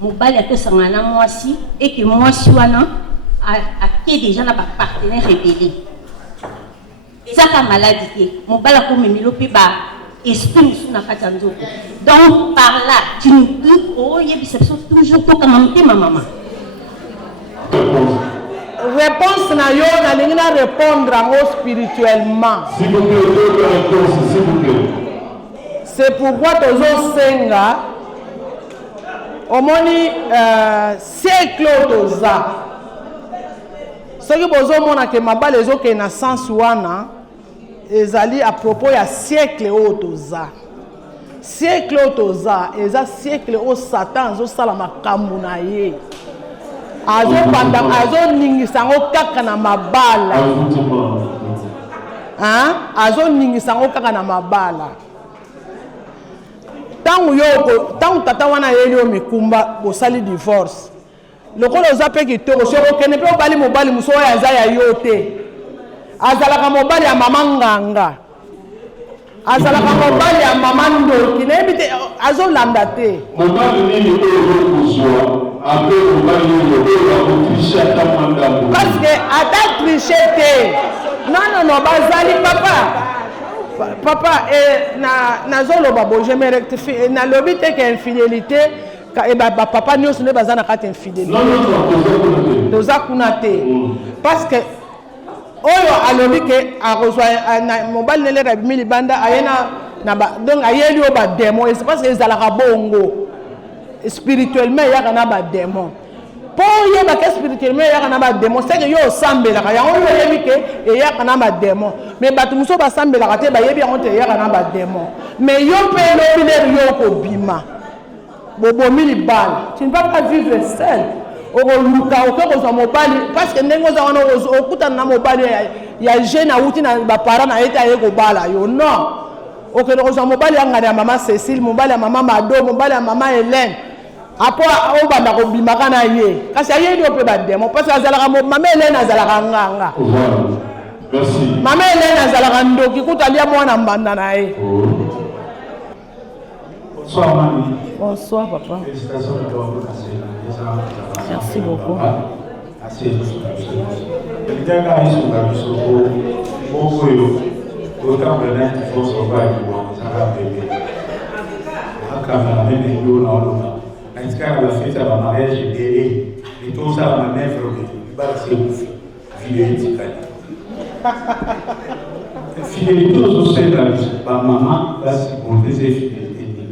Mon bal est que ça m'a moi si et que moi si à qui déjà n'a pas partenaire rébellé. Et ça comme maladie. Mon bal a comme milopé bas. Donc par là, tu nous dis, oh, il y a toujours tout comme ma maman. Réponse na yo na lingina répondre spirituellement. S'il vous plaît, réponse, s'il vous plaît. C'est pourquoi tozo senga omoni siècle toza. Ce que vous avez que mabale ezoke na sens wana ezali à propos ya siècle otoza. Siècle otoza eza siècle o Satan zo sala makambu na ye. Azo panda azo ningisango kaka na mabala. Hein? Azo ningisango kaka na mabala. Tangu tata wana yeli o mikumba bosali divorce. Lokolo zape kitoko soko kene pe obali mobali muso ya za ya yote. Azalaka mobali ya mama nganga. Azalaka mobali ya mama ndoki na ebite azolanda te. Mobali nini oyo kozwa ape mobali oyo akotricher ata mwanda mbo. Parce que ata tricher te. Non, bazali papa. Papa, na zoloba bo je me rectifie na lobi te que infidélité et papa nous ne bazana kat infidélité. Non, doza kunate. Parce que oyo alobi ke a rejoint na mobile nele rabimi libanda ayena na donc ayeli o ba démon c'est parce que ezalaka bongo spirituellement yaka na ba démon. Pour y avoir spirituellement il y a un démon c'est que yo semble là il y a un yebi que il y a un démon mais batu muso ba semble là te ba yebi on te y a un démon mais yo pe lo bile yo ko bima bobo mili bal tu ne vas pas vivre seul o luka o ko zo mobali parce que ndengo za wana o kuta na mobali ya jeune auti na ba parents na eta ye ko bala yo non o ke zo mobali anga ya mama Cécile mobali ya mama Mado mobali ya mama Hélène. Après, on va me bimaka na ye. Kasi aye dio pe ba demo. Parce que azalaka mama Hélène azalaka nganga. Merci. Mama Hélène azalaka ndoki kutalia mwana mbanda na ye. Bonsoir mami. Bonsoir papa. Félicitations d'abord pour la Merci beaucoup. Assez. Elitaka isu kabiso ko yo. Autant de temps qu'il faut sauver du bon, ça va bébé. Akama même yo na olona. Quand la fête à la mariage est délai, et tout ça ma mère fait fidélité. Fidélité aux autres, ma maman va se compter ses fidélités.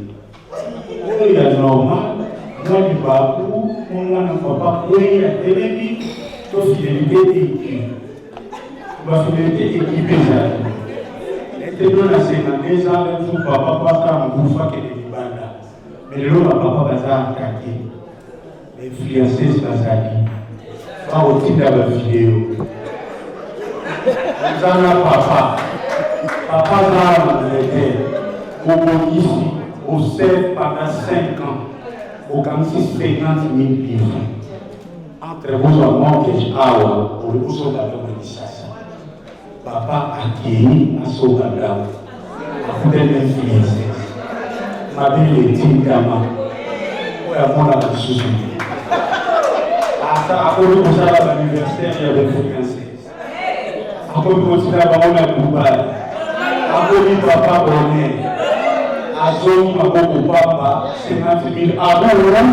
Il y a normal, moi du babou, on n'a pas il y a télé, toute fidélité équipée. Ma fidélité équipée, ça. Et tu dois la sénatrice, tout papa, pas un bouffa qui est libanda. Mais le papa va s'attaquer. Les fiancés bazali. Pas au titre de la vidéo. Nous avons papa. Papa a été au ici, au 7 pendant 5 ans. Au 46 50 000 livres. Entre vous en mortgage hour pour le bousson de la communication. Papa a guéri à son gardien. A foutu les fiancés. Ma belle est Tindama. Oui, à mon avis, je suis. Après, on a l'anniversaire, il y avait française. Après, on continue à avoir un Dubaï. Après, papa bonnet. À zone, ma beaucoup papa, 50 000 avant le rang.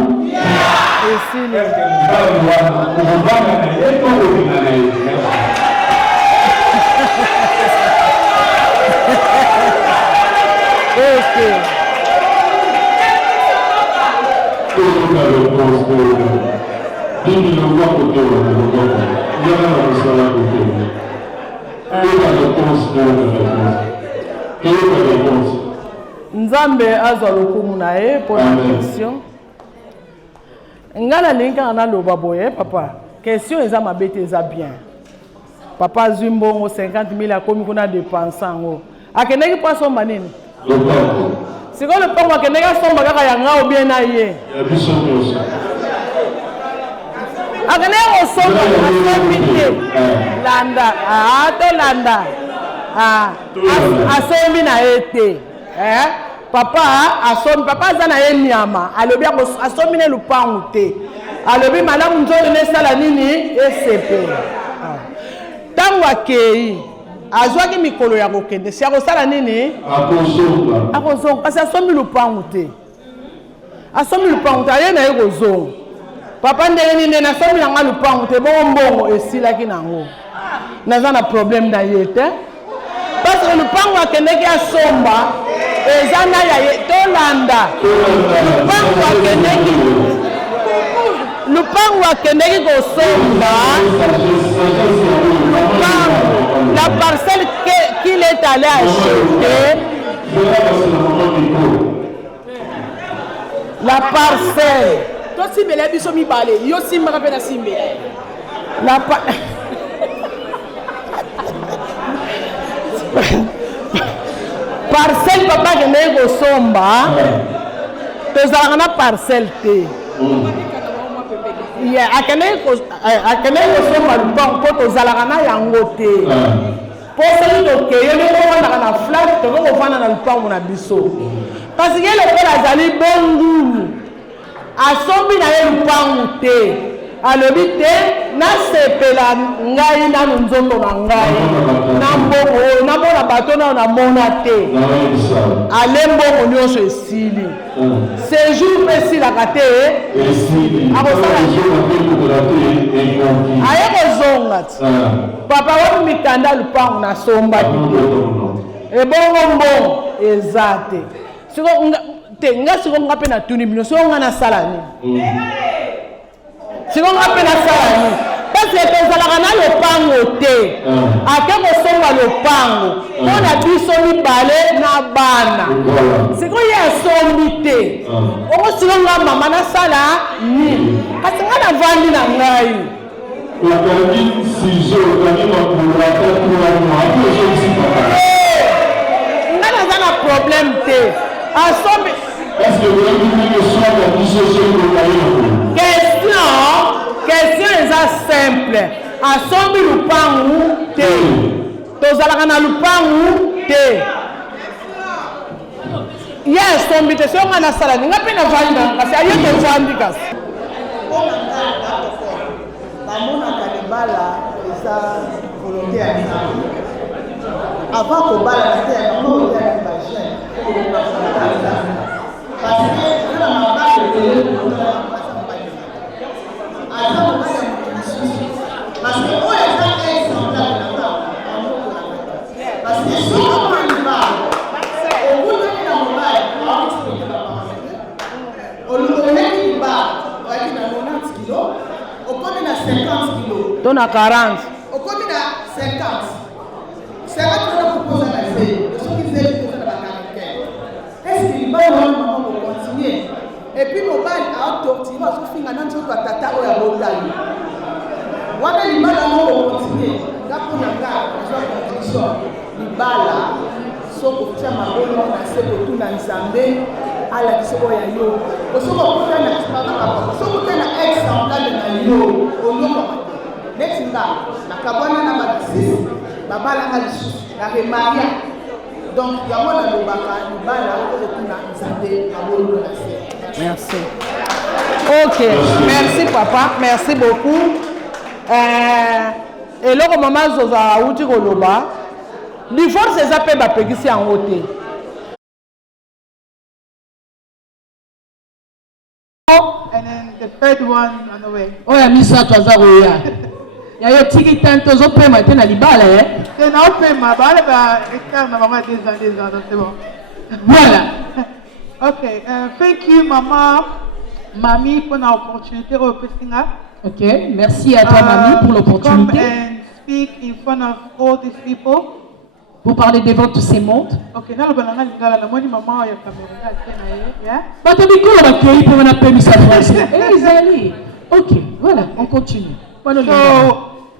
Est-ce que nous Nzambe azwa lokumu na ye pour la question. Ngala linka na loba boye papa. Question eza mabete eza bien. Papa Zimbongo 50 000 akomi kuna dépenser ngo. Akeneki pa somba nini? C'est quoi le pont akeneki somba kaka ya ngao bien na ye. Ya biso nyonso. Akeneki somba asombi landa. Ah to landa. Ah asombi na ete. Papa asombi papa zana ye nyama. Alobi asombi ne lupangu te. Alobi malamu nzolo ne sala nini ECP. Tango akei azwaki mikolo ya kokende si akosala nini akozonga kasi asombi lupangu te aye na ye kozonga papa ndenge nini nde nasombi nanga lupangu te bongo mbongo esilaki nango naza na problème na ye te parce que lupangu akendeki asomba eza na ya ye tolanda lupangu lupango akendeki kosomba lupango la parcelle qu'il est allé acheter la parcelle tosimbela biso mibale yo simbaka mpe na simbela parcelle papa akendeki kosomba tozalaka na parcelle te akendeki kosomba lupango mpo tozalaka na yango te mpo soki tokeye ndenge ovandaka na flak tokoki kovanda na lupango na biso kasi ye lokola azali bongulu asombi na ye lupango te alobi te nasepela ngai nanu nzoto na ngai na mbongo oyo namona bato nayo namona te ale mbongo nyonso esili séjour mpe esilaka te aye kozonga ti papa wapi mikanda lupango nasombaki te ebongo mbongo eza te nga siko nga mpe natuni bino siko nga nasala nini siko nga mpe nasala nini parce que tozalaka na lopango te ake kosomba lopango mpo na biso mibale na bana siko ye asombi te oko siko nga mama nasala nini kasi nga navandi na ngai nga naza na problème te asombi question eza simple asombi lupangu te tozalaka na lupangu te ye asombi te soki nga nasala ninga mpe navandi na kasi aye tovandi kasi bamonaka libala eza volonté ya nzambe avant kobala na te yango oyaki bagene parce que na mabale aza mobali ya moto lisusu parce que oyo eza exemplaire na nga parce que soki omona libala okutaki na mobali aotikote baparente oleki libala oyaki na 90 kilo okomi na 50 kilo to na 40 okomi na 50 kilo kopoza na ze soki ze koza na bakaritaire estce libala wana mama kocontinue epuis mobali aotortire azofinga na nzoto atata oyo abotani wana libala yango kocontinue nga mpona nga azwa conclusion libala soko tia mabolo na se kotuna nzambe alakisi oyo ya yo osoki okutana soki otana exemplare na yo oyokaka te neti nga nakabwana na badisisi babalanga lisusu na remaria donc yango nalobaka libala okotuna nzambe mabolo na se. Merci. Ok, merci papa, merci beaucoup. Eloko mama zoza auti koloba. Divorce eza pe bapekisi yango te. And then the third one on the way. Oh ya misato azaroya. Ya yo tiki tanto zo pema te na libala C'est na pema bala ba ekar na mama des ans donc c'est bon. Voilà. Okay, thank you mama, Mami pour l'opportunité au Pessinga. Ok, merci à toi Mami pour l'opportunité. Come and speak in front of all these people. Pour parler devant tous ces mondes. Ok, na lobananga lingala na moni mama ya Cameroun na yeah. Bato bikolo bakei pour na pemi sa français. Ezali. Ok, voilà, on continue. So,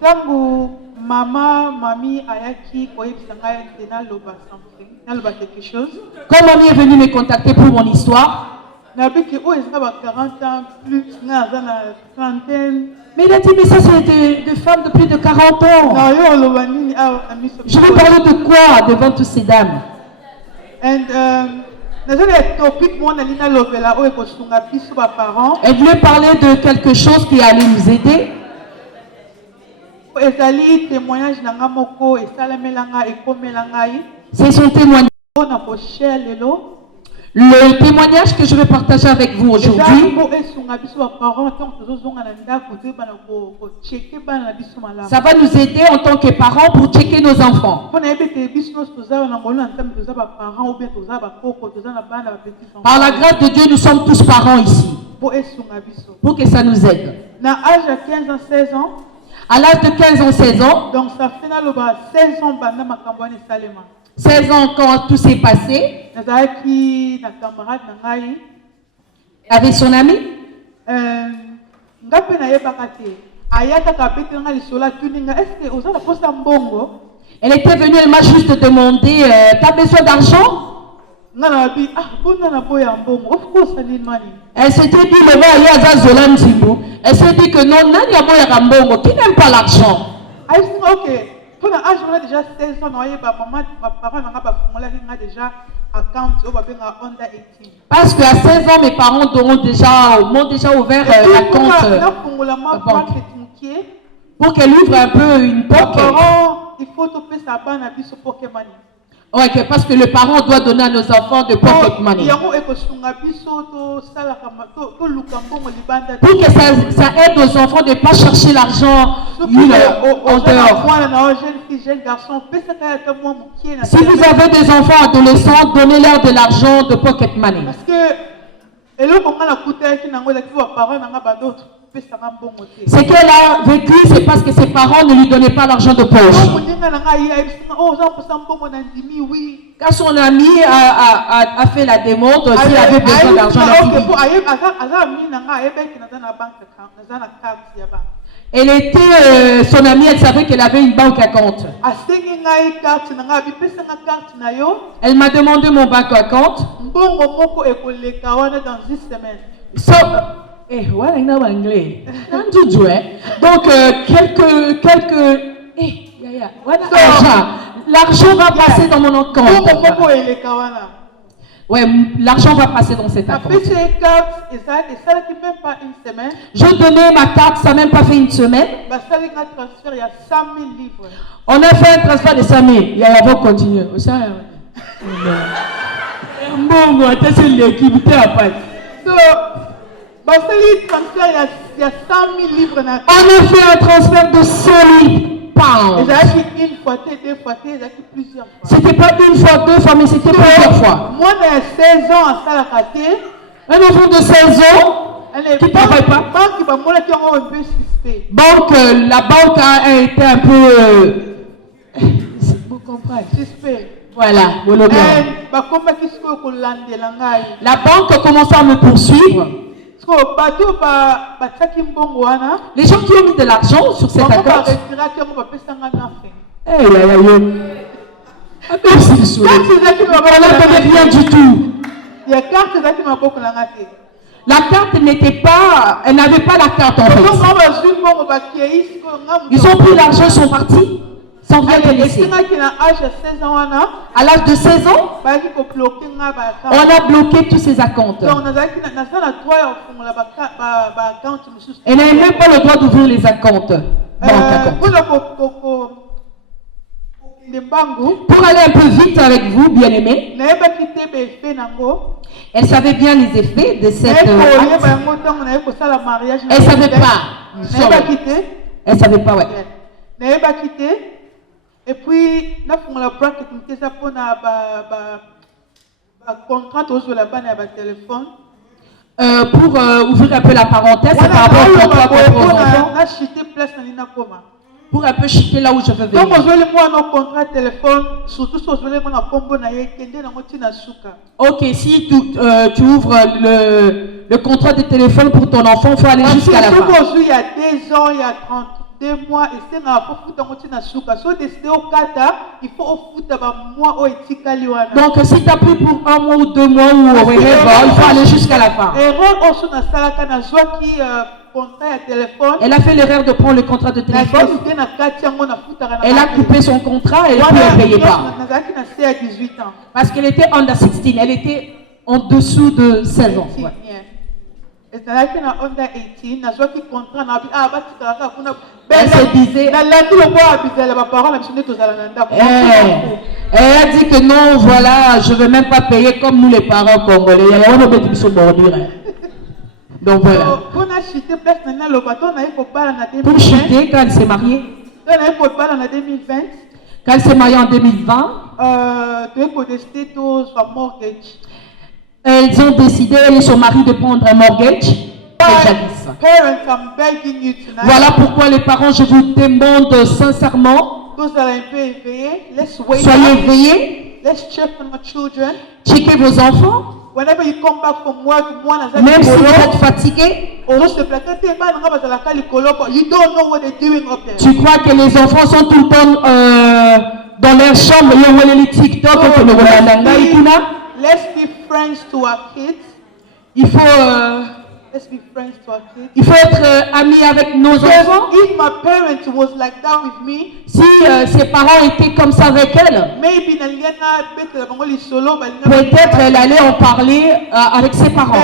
tangu Mami ayaki koyebisa ngai te naloba something, naloba quelque chose. Quand Mami est venue me contacter pour mon histoire, nabiki oyo eza ba 40 ans plus na za na trentaine. Mais il a dit, mais ça c'est des femmes de plus de 40 ans. Je vais parler de quoi devant toutes ces dames? And elle voulait parler de quelque chose qui allait nous aider. C'est son témoignage. Le témoignage que je vais partager avec vous aujourd'hui, ça va nous aider en tant que parents pour checker nos enfants. Par la grâce de Dieu, nous sommes tous parents ici. pour que ça nous aide. Na âge de 15 ans, 16 ans. À l'âge de 15 ans, 16 ans. Donc ça fait 16 ans banda makambani salema. 16 ans quand tout s'est passé. Nazaki na camarade na ngai. Avec son ami. Ngape na yebaka te. Ayaka ka bete nga lisola tuninga. Est-ce que oza na posta mbongo? Elle était venue, elle m'a juste demandé, t'as besoin d'argent? Elle s'était dit, elle s'est dit que non, qui n'aime pas l'argent. Déjà 16 ans, parce qu'à 16 ans, mes parents m'ont déjà ouvert la compte pour qu'elle ouvre un peu une pocket. Il faut topper sa banne à biso pocket money. Ouais, parce que le parent doit donner à nos enfants de pocket money. Pour que ça aide aux enfants de ne pas chercher l'argent en dehors. Si vous avez des enfants adolescents, donnez-leur de l'argent de pocket money. Parce que ce qu'elle a vécu, c'est parce que ses parents ne lui donnaient pas l'argent de poche. Quand son ami a fait la demande, s'il avait besoin d'argent, elle était, son amie, elle savait qu'elle avait une banque à compte. Elle m'a demandé mon banque à compte. Voilà, il en anglais. Donc, l'argent va passer dans mon compte. Ouais, l'argent va passer dans cet compte. Je donnais ma carte, ça n'a même pas fait une semaine. On a fait un transfert de 5 000. Il y a avant continuer. Bon, c'est l'équipe. On a fait un transfert de 100 000 pounds. C'était pas une fois, 2 fois, mais c'était plusieurs fois. Moi, j'ai 16 ans à Salakate. Un enfant de 16 ans qui ne travaille pas. Donc, la banque a été un peu... Vous comprenez? Voilà, la banque commence à me poursuivre. Les gens qui ont mis de l'argent sur cette compte. On n'a rien du tout. La carte n'était pas, elle n'avait pas la carte en fait. Ils ont pris l'argent, ils sont partis. Sans rien te laisser. À l'âge de 16 ans, on a bloqué tous ses comptes. Elle n'avait même pas le droit d'ouvrir les comptes. Pour aller un peu vite avec vous, bien-aimés, elle savait bien les effets de cette acte. Elle savait pas. Elle savait pas, ouais. Et puis, nous avons la bracket qui est pour contrat sur la banne à téléphone. Pour ouvrir un peu la parenthèse, par rapport au contrat pour vos enfants. Pour un peu chiquer là où je veux venir. Quand vous avez un contrat téléphone, surtout si vous avez un combo, ok, si tu ouvres le contrat de téléphone pour ton enfant, il faut aller jusqu'à la fin. Il y a 2 ans, il y a 32 mois, et c'est un peu il faut donc si tu as pris pour 1 mois ou 2 mois ou il faut aller jusqu'à la fin. Elle a fait l'erreur de prendre le contrat de téléphone. Elle a coupé son contrat et elle ne payait pas. Parce qu'elle était under 16, elle était en dessous de 16 ans. Ouais. Elle se disait, elle a dit que non, voilà, je ne veux même pas payer comme nous les parents congolais. Donc voilà. Pour chuter quand elle s'est mariée. Quand elle s'est mariée en 2020, elles ont décidé, elle et son mari, de prendre un mortgage. jadis. Parents, I'm begging you tonight. Voilà pourquoi les parents, je vous demande sincèrement, Those that are un peu éveillés, let's wake soyez up. éveillés, Let's check on our children. checkez vos enfants, Whenever you come back from work, même si vous êtes fatigué. you don't know what they're doing up there. Tu crois que les enfants sont tout le temps dans leur chambre, ils ont les TikTok, Let's be friends to our kids. Il faut Let's be friends to our kids. Il faut être ami avec nos enfants. If my parents was like that with me, si ses parents étaient comme ça avec elle, maybe peut-être elle allait en parler avec ses parents.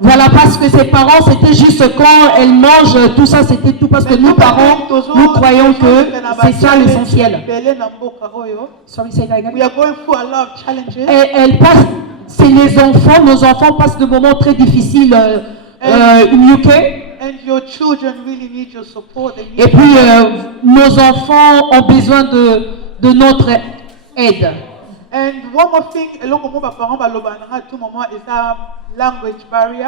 Voilà, parce que ses parents, c'était juste quand elle mange, tout ça, c'était tout parce que nous, parents, nous croyons que c'est ça l'essentiel. Sorry, say that again. We are going through a lot of challenges. Elle passe, c'est les enfants, nos enfants passent de moments très difficiles in UK. And your children really need your support. Et puis, nos enfants ont besoin de notre aide. And one more thing, à tout moment, is that language barrier.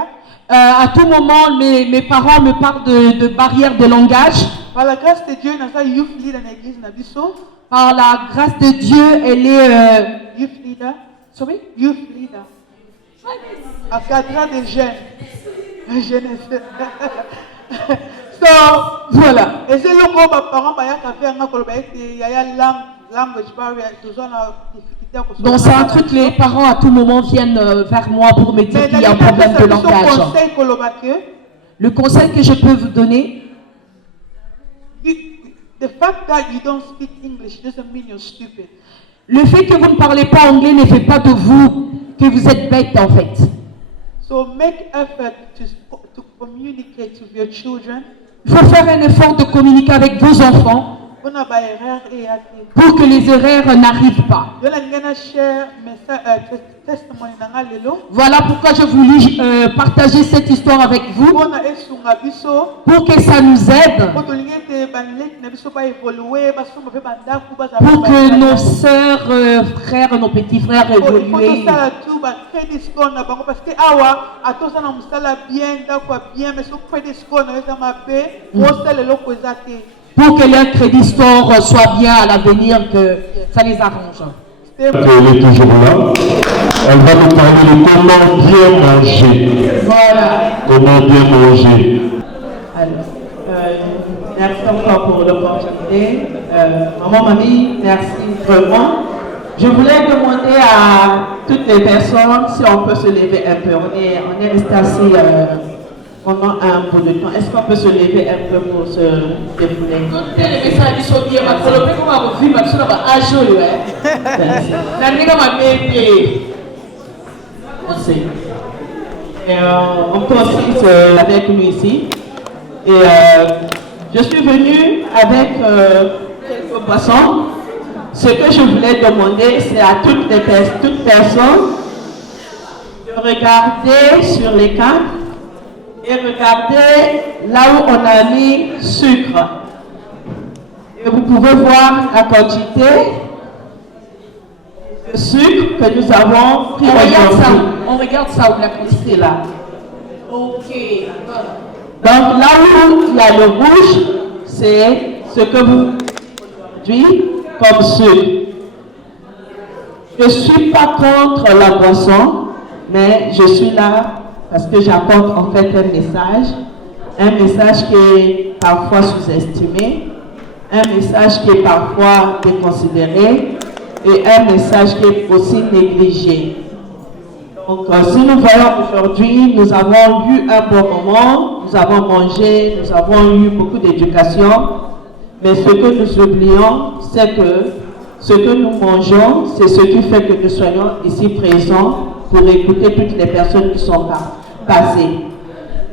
À tout moment, mes parents me parlent de barrières de langage. Par la grâce de Dieu, nous avons youth leader dans l'église Nabiso. Par la grâce de Dieu, elle est youth leader. Sorry? Youth leader. À cadre des jeunes. Jeunesse. So, voilà. Et c'est le mot parents language barrier. Donc c'est un truc, les parents à tout moment viennent vers moi pour me dire qu'il y a un problème de langage. Le conseil que je peux vous donner, the fact that you don't speak English doesn't mean you're stupid. Le fait que vous ne parlez pas anglais ne fait pas de vous que vous êtes bête en fait. So make effort to communicate with your children. Il faut faire un effort de communiquer avec vos enfants pour que les erreurs n'arrivent pas. Voilà pourquoi je voulais partager cette histoire avec vous, pour que ça nous aide, pour que nos sœurs, frères, nos petits frères évoluent. Pour que leur crédit score soit bien à l'avenir, que ça les arrange. Elle est toujours là. Elle va nous parler de comment bien manger. Voilà. Comment bien manger. Alors, merci encore pour l'opportunité. Maman, mamie, merci vraiment. Je voulais demander à toutes les personnes si on peut se lever un peu. On est resté assis pendant un bout de temps. Est-ce qu'on peut se lever un peu pour se défouler? On peut aussi se avec nous ici. Et je suis venue avec quelques boissons. Ce que je voulais demander, c'est à toute personne de regarder sur les cartes et regardez là où on a mis sucre. Et vous pouvez voir la quantité de sucre que nous avons pris aujourd'hui. On regarde ça, la quantité là. Ok. Donc là où il y a le rouge, c'est ce que vous aujourd'hui comme sucre. Je ne suis pas contre la boisson, mais je suis là parce que j'apporte en fait un message qui est parfois sous-estimé, un message qui est parfois déconsidéré et un message qui est aussi négligé. Donc si nous voyons aujourd'hui, nous avons eu un bon moment, nous avons mangé, nous avons eu beaucoup d'éducation, mais ce que nous oublions, c'est que ce que nous mangeons, c'est ce qui fait que nous soyons ici présents pour écouter toutes les personnes qui sont passées.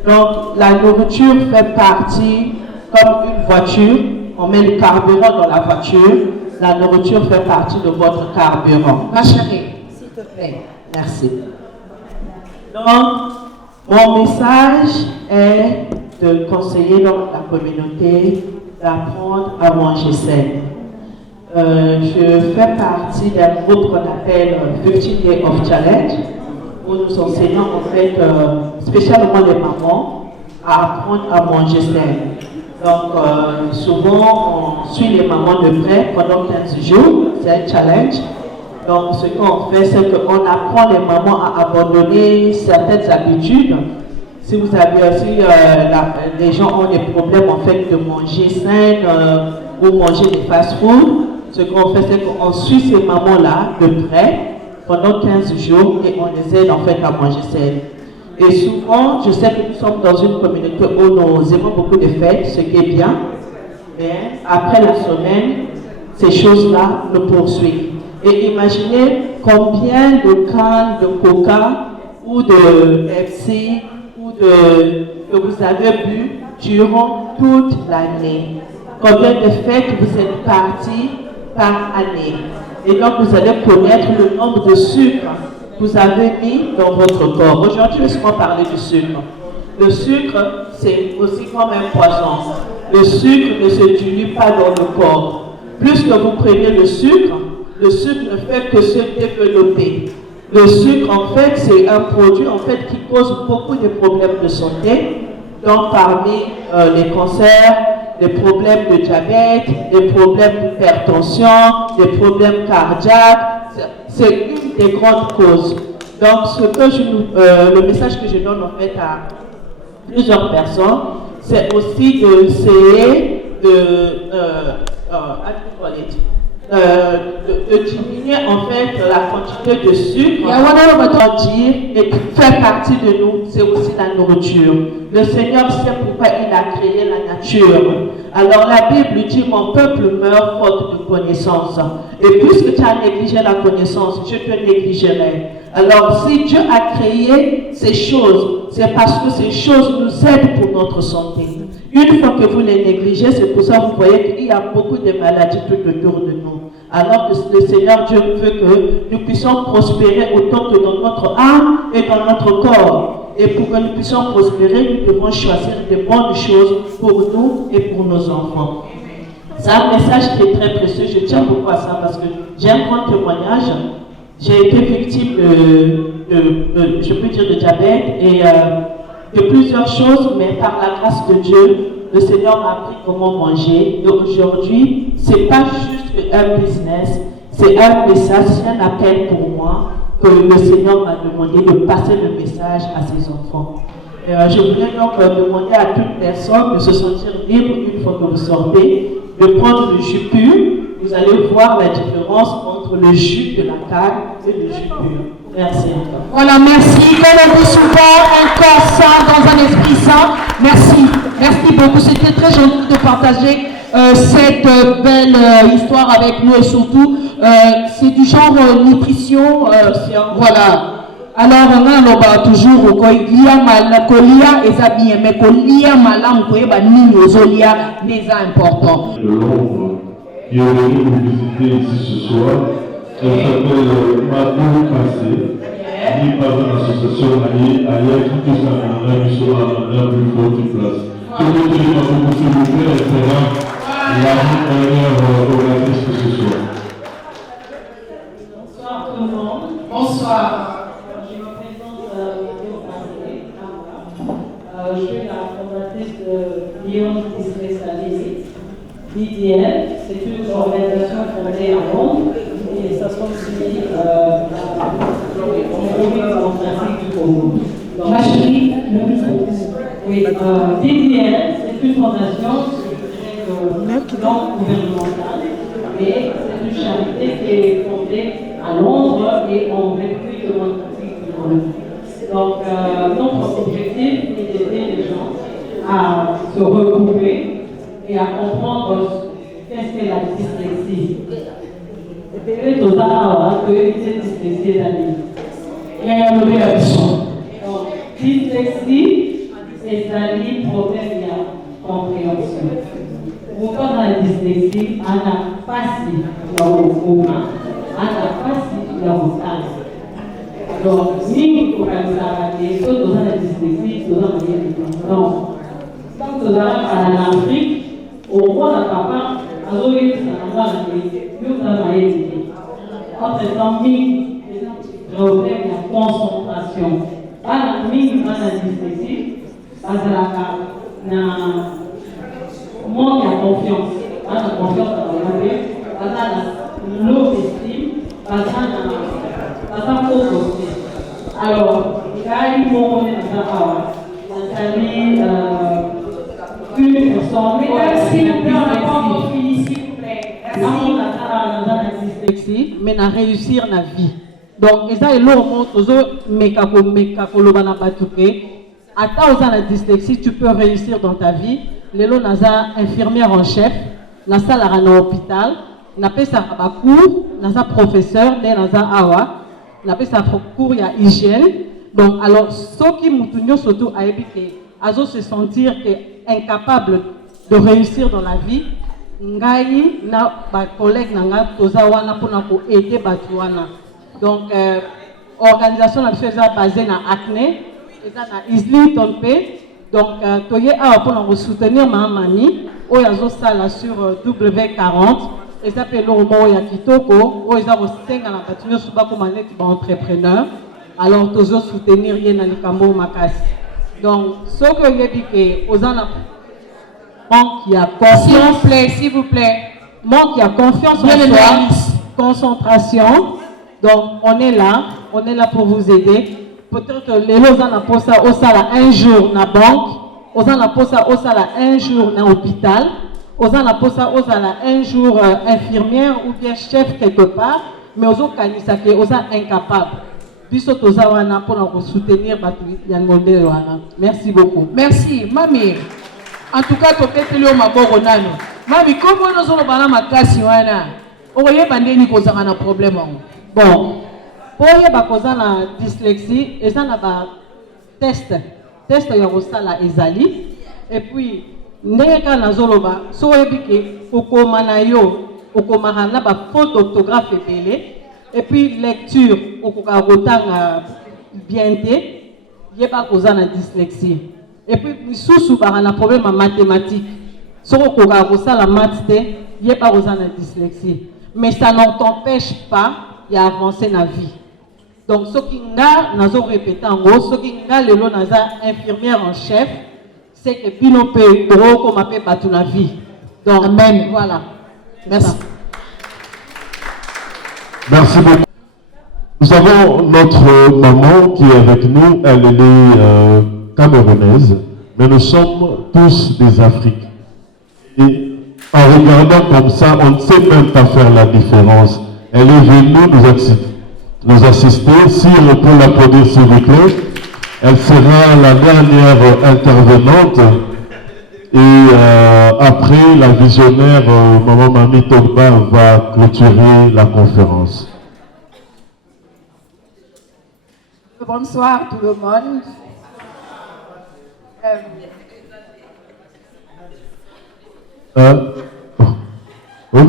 Donc, la nourriture fait partie, comme une voiture, on met le carburant dans la voiture, la nourriture fait partie de votre carburant. Ma chérie, s'il te plaît. Merci. Donc, mon message est de conseiller dans la communauté d'apprendre à manger sain. Je fais partie d'un groupe qu'on appelle 15 Days of Challenge, où nous enseignons en fait spécialement les mamans à apprendre à manger sain. Donc souvent on suit les mamans de près pendant 15 jours, c'est un challenge. Donc ce qu'on fait, c'est qu'on apprend les mamans à abandonner certaines habitudes. Si vous avez aussi, les gens ont des problèmes en fait de manger sain ou manger des fast-food, ce qu'on fait, c'est qu'on suit ces mamans-là de près pendant 15 jours et on les aide en fait à manger sain. Et souvent, je sais que nous sommes dans une communauté où nous aimons beaucoup de fêtes, ce qui est bien, mais après la semaine, ces choses-là nous poursuivent. Et imaginez combien de cannes de coca ou de Pepsi ou que vous avez bu durant toute l'année. Combien de fêtes vous êtes partis par année. Et donc vous allez connaître le nombre de sucres que vous avez mis dans votre corps. Aujourd'hui, laissez-moi parler du sucre. Le sucre, c'est aussi comme un poison. Le sucre ne se dilue pas dans le corps. Plus que vous prenez le sucre ne fait que se développer. Le sucre, en fait, c'est un produit en fait, qui cause beaucoup de problèmes de santé. Donc, parmi les cancers, des problèmes de diabète, des problèmes d'hypertension, des problèmes cardiaques, c'est une des grandes causes. Donc, le message que je donne en fait à plusieurs personnes, c'est aussi d'essayer de diminuer en fait la quantité de sucre et faire partie de nous, c'est aussi la nourriture. Le Seigneur sait pourquoi il a créé la nature. Alors la Bible dit, mon peuple meurt faute de connaissance. Et puisque tu as négligé la connaissance, je te négligerai. Alors si Dieu a créé ces choses, c'est parce que ces choses nous aident pour notre santé. Une fois que vous les négligez, c'est pour ça que vous voyez qu'il y a beaucoup de maladies tout autour de nous. Alors que le Seigneur Dieu veut que nous puissions prospérer autant que dans notre âme et dans notre corps. Et pour que nous puissions prospérer, nous devons choisir de bonnes choses pour nous et pour nos enfants. C'est un message qui est très précieux. Je tiens beaucoup à ça parce que j'ai un grand témoignage. J'ai été victime je peux dire, de diabète et de plusieurs choses, mais par la grâce de Dieu, le Seigneur m'a appris comment manger. Et aujourd'hui, ce n'est pas juste un business, c'est un message, c'est un appel pour moi que le Seigneur m'a demandé de passer le message à ses enfants. Je voudrais donc demander à toute personne de se sentir libre une fois que vous sortez, de prendre le jus pur. Vous allez voir la différence entre le jus de la canne et le jus pur. Merci encore. Voilà, merci. Comme on dit souvent, un corps sain dans un esprit sain. Merci. Merci beaucoup. C'était très gentil de partager cette belle histoire avec nous et surtout, c'est du genre nutrition. Voilà. Alors, on a toujours kolia mal kolia et ça bien, mais kolia malam koeba ni ozolia les important. De Londres, qui est venu nous visiter ici ce soir. Elle s'appelle Madou Kassé. Il parle de l'association ailleurs qui touche à la mission à la plus forte place. Que vous tenez à vous, s'il vous plaît, elle sera la première organiste ce soir. Bonsoir tout le monde. Bonsoir. Je me présente Madou Kassé. Je suis la fondatrice de Lyon Disney Salé. BDL, c'est une organisation fondée à Londres et ça se construit au République démocratique du Congo. Oui, BDL, c'est une fondation non gouvernementale et c'est une charité qui est fondée à Londres et en République démocratique du Congo. Donc, notre objectif est d'aider les gens à se regrouper et à comprendre qu'est-ce que la dyslexie. Et puis, tout ça, que c'est dyslexie d'année. Il y a une réaction. Donc, dyslexie, c'est un problème de compréhension. Pourquoi dans la dyslexie, on n'a pas si dans le commun, on n'a pas si dans le sens. Donc, si vous avez ça, tout dans la dyslexie, tout dans la donc, quand vous allez à l'Afrique, au roi de papa, à l'origine, à la Entre-temps, problème de concentration. Bana mingi bana dyslexie, bazalaka na manque de confiance. Bana confiance dans la vie, bazana low estime, bazana fausse estime. Alors, il faut qu'on ait une personne. Merci, on fini, s'il vous plaît. Dyslexie, mais na réussir na vie. Donc, et ça est l'homme, attends la dyslexie, tu peux réussir dans ta vie. Lélo naza infirmière en chef, nasa la rana hôpital, napé sa cours, nasa professeur, nasa awa, napé sa cours ya hygiène. Donc, alors, ceux qui moutounio surtout à éviter, à se sentir incapable de réussir dans la vie, ngai na ba collègue nanga toza wana pour na ko aider batuana. Donc, organisation basée na acné, et ça na Islington P. Donc, toye a pour soutenir ma mamie, ou yazo sala sur W40, et ça peut l'ormo ya kitoko, ou yazo senga na batunyo suba comme un entrepreneur. Alors, tozo soutenir yen na likambo makasi. Donc, ce que je dis que aux en manque il y a confiance, s'il vous plaît, manque il y a confiance en soi, concentration. Donc, on est là pour vous aider. Peut-être que les gens ont posé ça au salaire un jour dans la banque, aux gens ont posé ça au salaire un jour dans l'hôpital, aux gens ont posé ça au salaire un jour infirmière ou bien chef quelque part, mais aux autres aux gens incapables. Pour soutenir merci beaucoup. Merci, Mami. En tout cas, tu peux te le dire. Mami, comment nous allons parler de ma casse? On va y avoir un problème. Bon, pour y avoir la dyslexie, et ça n'a pas test il y a aussi la Ezali. Et puis, n'eka na zoloba, so ebike okomanayo, okomana ba faute d'orthographe belé. Et puis lecture, okoka rotanga bienté, yeba koza na dyslexie. Et puis sous un problème en mathématiques. Si okoka kosa la maths té, yeba koza na dyslexie. Mais ça ne t'empêche pas d'avancer dans la vie. Donc ce qui nga nazo répéter en gros, ce qui nga lelo naza infirmière en chef, c'est que bino pe gros comme appelle pas toute la vie. Donc amen. Voilà. Merci. Merci beaucoup. Nous avons notre maman qui est avec nous, elle est camerounaise, mais nous sommes tous des Africains. Et en regardant comme ça, on ne sait même pas faire la différence. Elle est venue nous assister. Si on peut l'applaudir s'il vous plaît, elle sera la dernière intervenante. Et après, la visionnaire Maman Mami Togba va clôturer la conférence. Bonsoir tout le monde. Au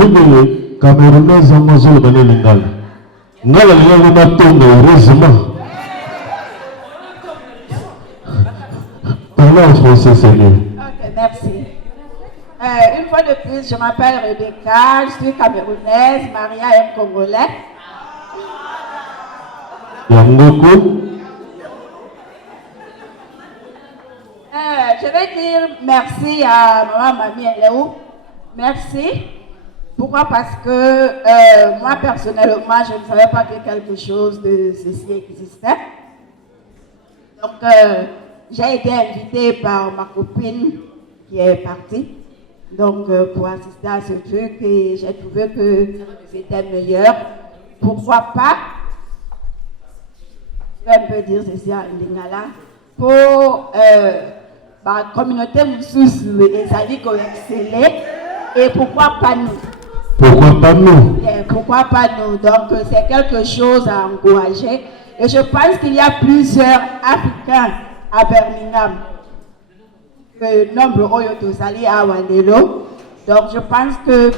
Camerounais Amazon de l'Ingal. Nous avons heureusement. Parlez en français, c'est mieux. Ok, merci. Une fois de plus, je m'appelle Rebecca, je suis camerounaise, Maria est congolais. Je vais dire merci à Maman Mami Léo. Merci. Pourquoi? Parce que moi, personnellement, je ne savais pas que quelque chose de ceci existait. Donc, j'ai été invitée par ma copine qui est partie. Donc, pour assister à ce truc, et j'ai trouvé que c'était meilleur. Pourquoi pas? Je vais un peu dire ceci à Lingala. Pour la communauté Moussous, et ça dit qu'on excellait. Et pourquoi pas nous? Pourquoi pas nous? Pourquoi pas nous? Donc, c'est quelque chose à encourager. Et je pense qu'il y a plusieurs Africains à Birmingham. Le nombre Oyotosali à Wandelo. Donc, je pense que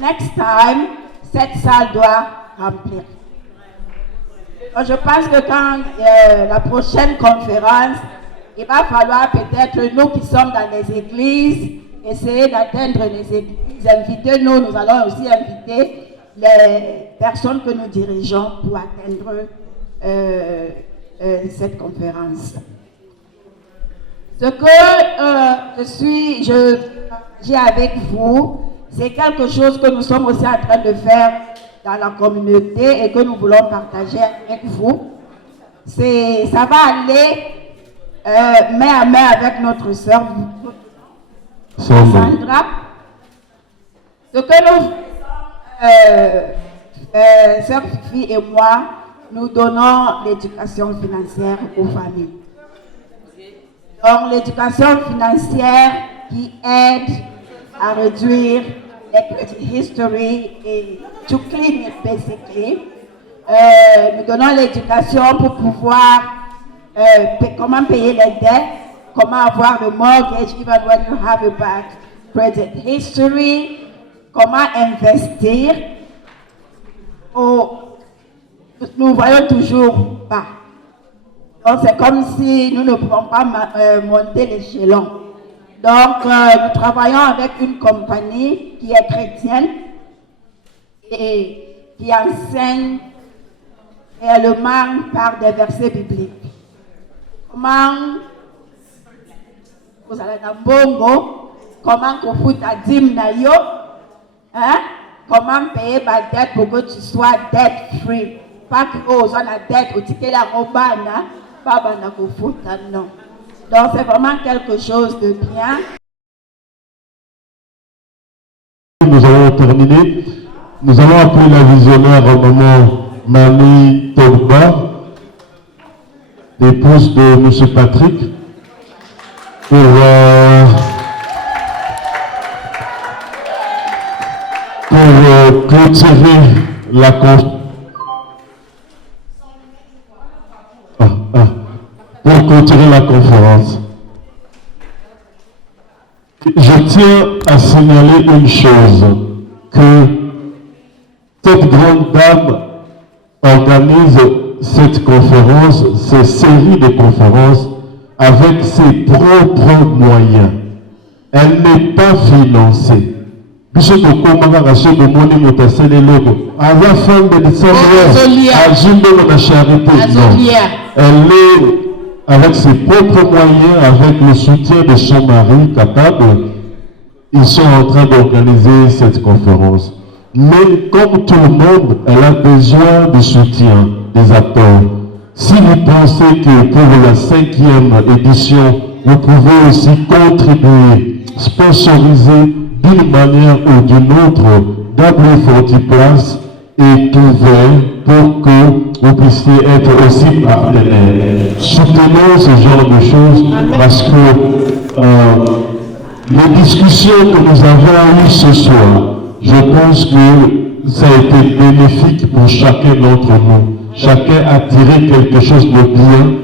next time, cette salle doit remplir. Donc, je pense que quand la prochaine conférence, il va falloir peut-être nous qui sommes dans les églises, essayer d'atteindre les églises inviter, nous allons aussi inviter les personnes que nous dirigeons pour atteindre cette conférence. Ce que j'ai avec vous, c'est quelque chose que nous sommes aussi en train de faire dans la communauté et que nous voulons partager avec vous. Ça va aller main à main avec notre sœur Sandra. Ce que nous sœur Fifi et moi, nous donnons l'éducation financière aux familles. Donc l'éducation financière qui aide à réduire les credit history et to clean it basically. Nous donnons l'éducation pour pouvoir comment payer les dettes, comment avoir le mortgage even when you have a bad credit history, comment investir. Nous voyons toujours pas. Donc c'est comme si nous ne pouvons pas monter l'échelon. Donc nous travaillons avec une compagnie qui est chrétienne et qui enseigne réellement par des versets bibliques. Comment vous allez dans Bongo, comment vous faites ta dîme na yo, hein? Comment payer ma dette pour que tu sois debt free. Pas que vous avez la dette, ou ticket la robana, pas bana ko fouta, non. Donc c'est vraiment quelque chose de bien. Nous avons terminé. Nous allons appeler la visionnaire maman Mami Togba, l'épouse de M. Patrick, pour clôturer la conférence. Pour clôturer la conférence. Je tiens à signaler une chose, que cette grande dame organise cette conférence, cette série de conférences avec ses propres moyens. Elle n'est pas financée. Elle est avec ses propres moyens, avec le soutien de son mari capable. Ils sont en train d'organiser cette conférence. Mais comme tout le monde, elle a besoin de soutien, des apports. Si vous pensez que pour la 5e édition, vous pouvez aussi contribuer, sponsoriser d'une manière ou d'une autre, W40Place est ouvert pour que vous puissiez être aussi partenaire. Soutenons ce genre de choses parce que les discussions que nous avons eues ce soir, je pense que ça a été bénéfique pour chacun d'entre nous. Chacun a tiré quelque chose de bien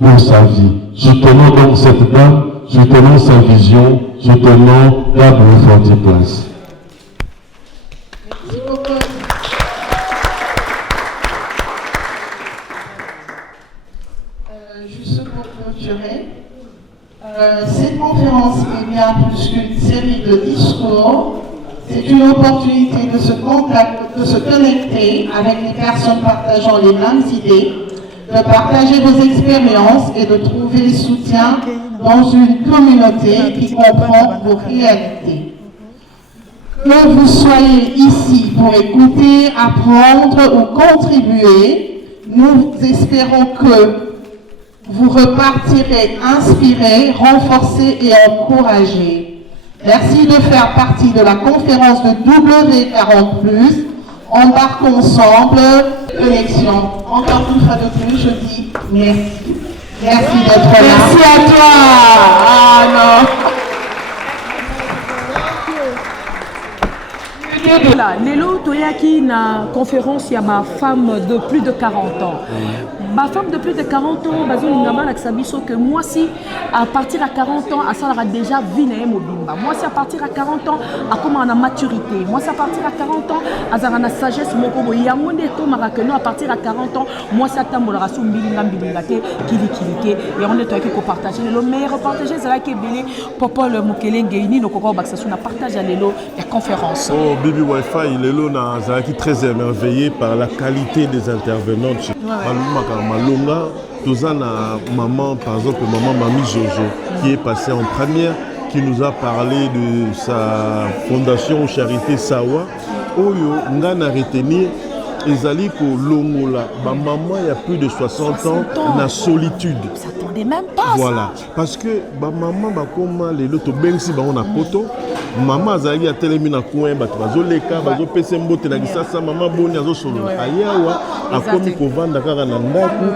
pour sa vie. Soutenons donc cette dame, soutenons sa vision, soutenons W40Place. Merci beaucoup. Juste pour clôturer, cette conférence est bien plus qu'une série de discours. C'est une opportunité de se connecter avec les personnes partageant les mêmes idées, de partager vos expériences et de trouver soutien dans une communauté qui comprend vos réalités. Que vous soyez ici pour écouter, apprendre ou contribuer, nous espérons que vous repartirez inspirés, renforcés et encouragés. Merci de faire partie de la conférence de W40+. Embarquons ensemble, connexion. Encore une fois de plus, je dis merci. Merci d'être là. Merci à toi. Ah non. Voilà, Lelo Toyaki na conférence, il y a ma femme de plus de 40 ans. Ma femme de plus de 40 ans, Bazo Lingama Laksabiso, que moi si à partir à 40 ans, ça aura déjà Vinae Mobimba. Moi si à partir à 40 ans, à comment on a maturité. Moi si à partir à 40 ans, à la sagesse, Mokobo Yamonde Tomara que nous à partir à 40 ans, moi si à Tambolarasu Mbilingam Bilingate, Kili, et on est avec qu'on partage. Le meilleur partager, c'est là qui est belé, Popol Mukele Ngeini, nos Koko Baksasouna partage à Lelo la conférence. Oh, Bibi Wi-Fi, Lelo n'a très émerveillé par la qualité des intervenantes. Malonga, Tozana, maman, par exemple, maman Mami Jojo, qui est passée en première, qui nous a parlé de sa fondation Charité Sawa. Oyo, Ngana retenir, Ezali ko Longola, ma maman, il y a plus de 60 ans, na solitude. S'attendait même pas. Voilà, parce que ma maman, comme les lotos, ben si on a poto. Maman azali a telemi na coin bato bazoleka bazopesa mbote na kisasa maman boni azo solo ayawa akomi kovanda kaka na ndako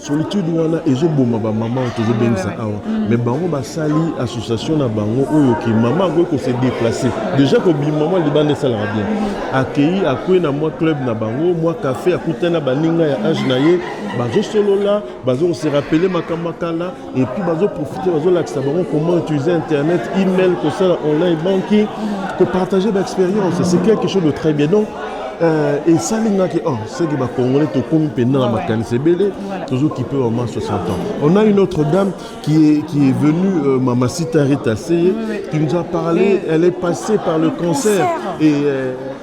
solitude wana ezoboma ba maman tozobengisa awa mais bango basali association na bango oyo ki maman ko se déplacer déjà ko bi maman libande sala bien accueilli akwe na moi club na bango moi café akutana baninga ya âge na ye bazo solo là bazo se rappeler makamakala et puis bazo profiter bazo laksa bango comment utiliser internet email ko ça online banking ko partager d'expérience c'est quelque chose de très bien donc et ça, c'est que les Congolais sont comme pendant la Kansebele, toujours qui peut au moins 60 ans. On a une autre dame qui est venue, Mama Sita Rita Seye, qui nous a parlé, elle est passée par le cancer et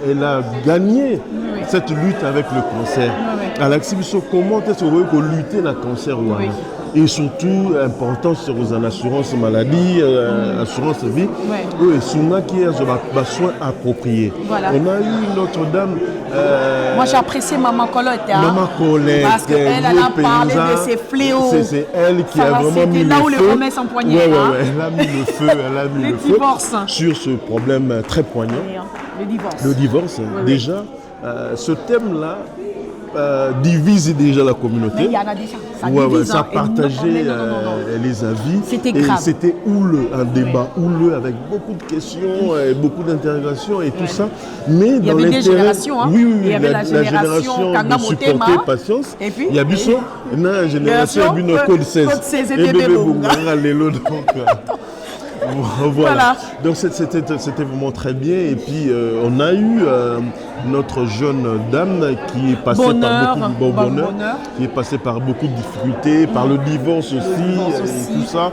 elle a gagné cette lutte avec le cancer. Alors, comment est-ce qu'on lutter contre le cancer? Et surtout, important sur les assurances maladie, assurance vie, et souvent qui est un soin approprié. Voilà. On a eu une autre dame. Moi j'ai apprécié Maman Colette. Maman Colette. Parce qu'elle a parlé de ses fléaux. C'est elle qui a vraiment mis là le où feu. les promesses empoignées. Elle a mis le feu, sur ce problème très poignant. Le divorce. Le divorce, déjà, ce thème-là, divise déjà la communauté. Mais il y en a déjà. Ça divise, ça partageait les avis. C'était grave. C'était houleux, un débat houleux avec beaucoup de questions, et beaucoup d'interrogations et tout ça. Mais il y avait des générations. Hein. Oui, il y avait la génération de supporter patience. Et puis, il y a une génération une code 16. Et bébé Lelo donc. Voilà. Donc c'était vraiment très bien. Et puis on a eu notre jeune dame qui est passée par beaucoup de bonheur, qui est passée par beaucoup de difficultés, par le divorce aussi, et tout ça.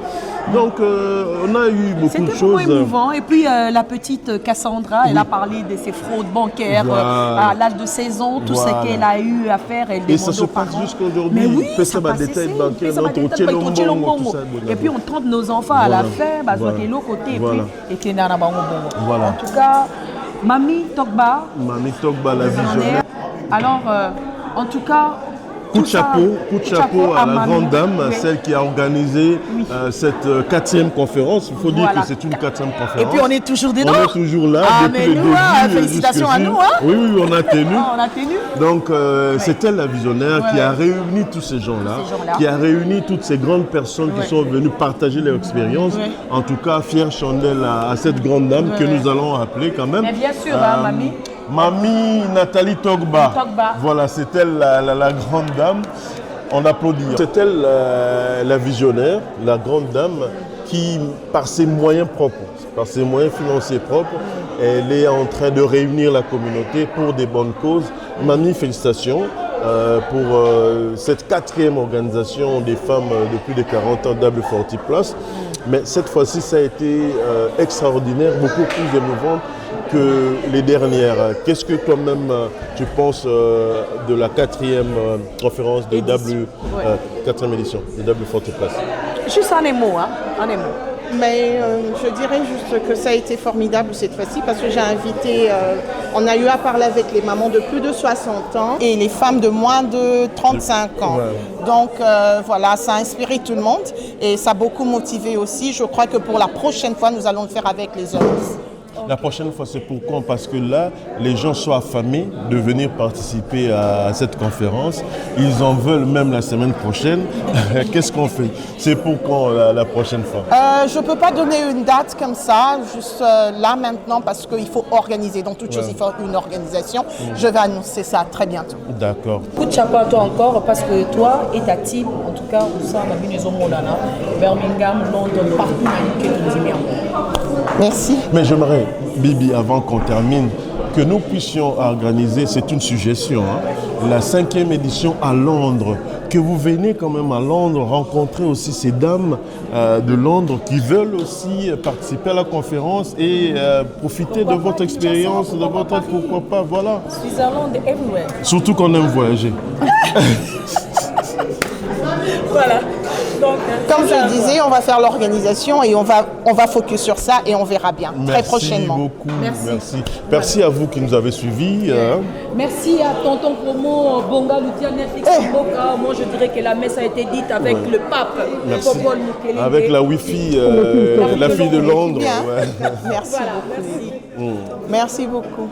Donc on a eu beaucoup de choses. C'était émouvant. Et puis la petite Cassandra, elle a parlé de ses fraudes bancaires à l'âge de 16 ans, tout ce qu'elle a eu à faire. Et ça se passe jusqu'aujourd'hui. Mais oui, ça passe détail bancaire, et puis on trompe nos enfants à la fin, de l'autre côté, et puis voilà. En tout cas, Mami Togba, la visionnaire. Alors, en tout cas, coup de chapeau à la grande dame, celle qui a organisé cette 4e conférence. Il faut dire que c'est une 4e conférence. Et puis on est toujours dedans. On est toujours là. Mais nous, félicitations à nous. Oui, on a tenu. On a tenu. Donc c'est elle la visionnaire qui a réuni tous ces gens-là, qui a réuni toutes ces grandes personnes qui sont venues partager leur expérience. En tout cas, fière chandelle à cette grande dame que nous allons appeler quand même. Mais bien sûr, Mamie. Mamie Nathalie Togba. Voilà, c'est elle la grande dame. On applaudit. C'est elle la visionnaire, la grande dame qui, par ses moyens propres, par ses moyens financiers propres, elle est en train de réunir la communauté pour des bonnes causes. Mamie, félicitations pour cette 4e organisation des femmes de plus de 40 ans d'Able40 Plus. Mais cette fois-ci, ça a été extraordinaire, beaucoup plus émouvant que les dernières. Qu'est-ce que toi-même tu penses de la 4e conférence de 4e édition de W40 Plus? Juste un mot, Mais je dirais juste que ça a été formidable cette fois-ci parce que j'ai invité, on a eu à parler avec les mamans de plus de 60 ans et les femmes de moins de 35 ans. Donc voilà, ça a inspiré tout le monde et ça a beaucoup motivé aussi. Je crois que pour la prochaine fois, nous allons le faire avec les hommes. La prochaine fois, c'est pour quand? Parce que là, les gens sont affamés de venir participer à cette conférence. Ils en veulent même la semaine prochaine. Qu'est-ce qu'on fait? C'est pour quand la prochaine fois? Je ne peux pas donner une date comme ça, juste là maintenant, parce qu'il faut organiser. Dans toute chose, il faut une organisation. Je vais annoncer ça très bientôt. D'accord. Coup de chapeau à toi encore, parce que toi et ta team, en tout cas, au sein de la maison Monana, Birmingham, Londres, partout dans le monde. Merci. Mais j'aimerais, Bibi, avant qu'on termine, que nous puissions organiser, c'est une suggestion, la 5e édition à Londres. Que vous venez quand même à Londres rencontrer aussi ces dames de Londres qui veulent aussi participer à la conférence et profiter de votre expérience, de votre pourquoi pas, voilà. Switzerland, everywhere. Surtout qu'on aime voyager. Voilà. Donc, comme je le disais, on va faire l'organisation et on va focus sur ça et on verra bien très prochainement. Beaucoup, merci. Merci à vous qui nous avez suivis. Merci à tonton Promo Bonga Loutia Netflix Mboka. Moi je dirais que la messe a été dite avec le pape. Merci. Avec la Wi-Fi, la fille de Londres. Merci beaucoup. Merci beaucoup.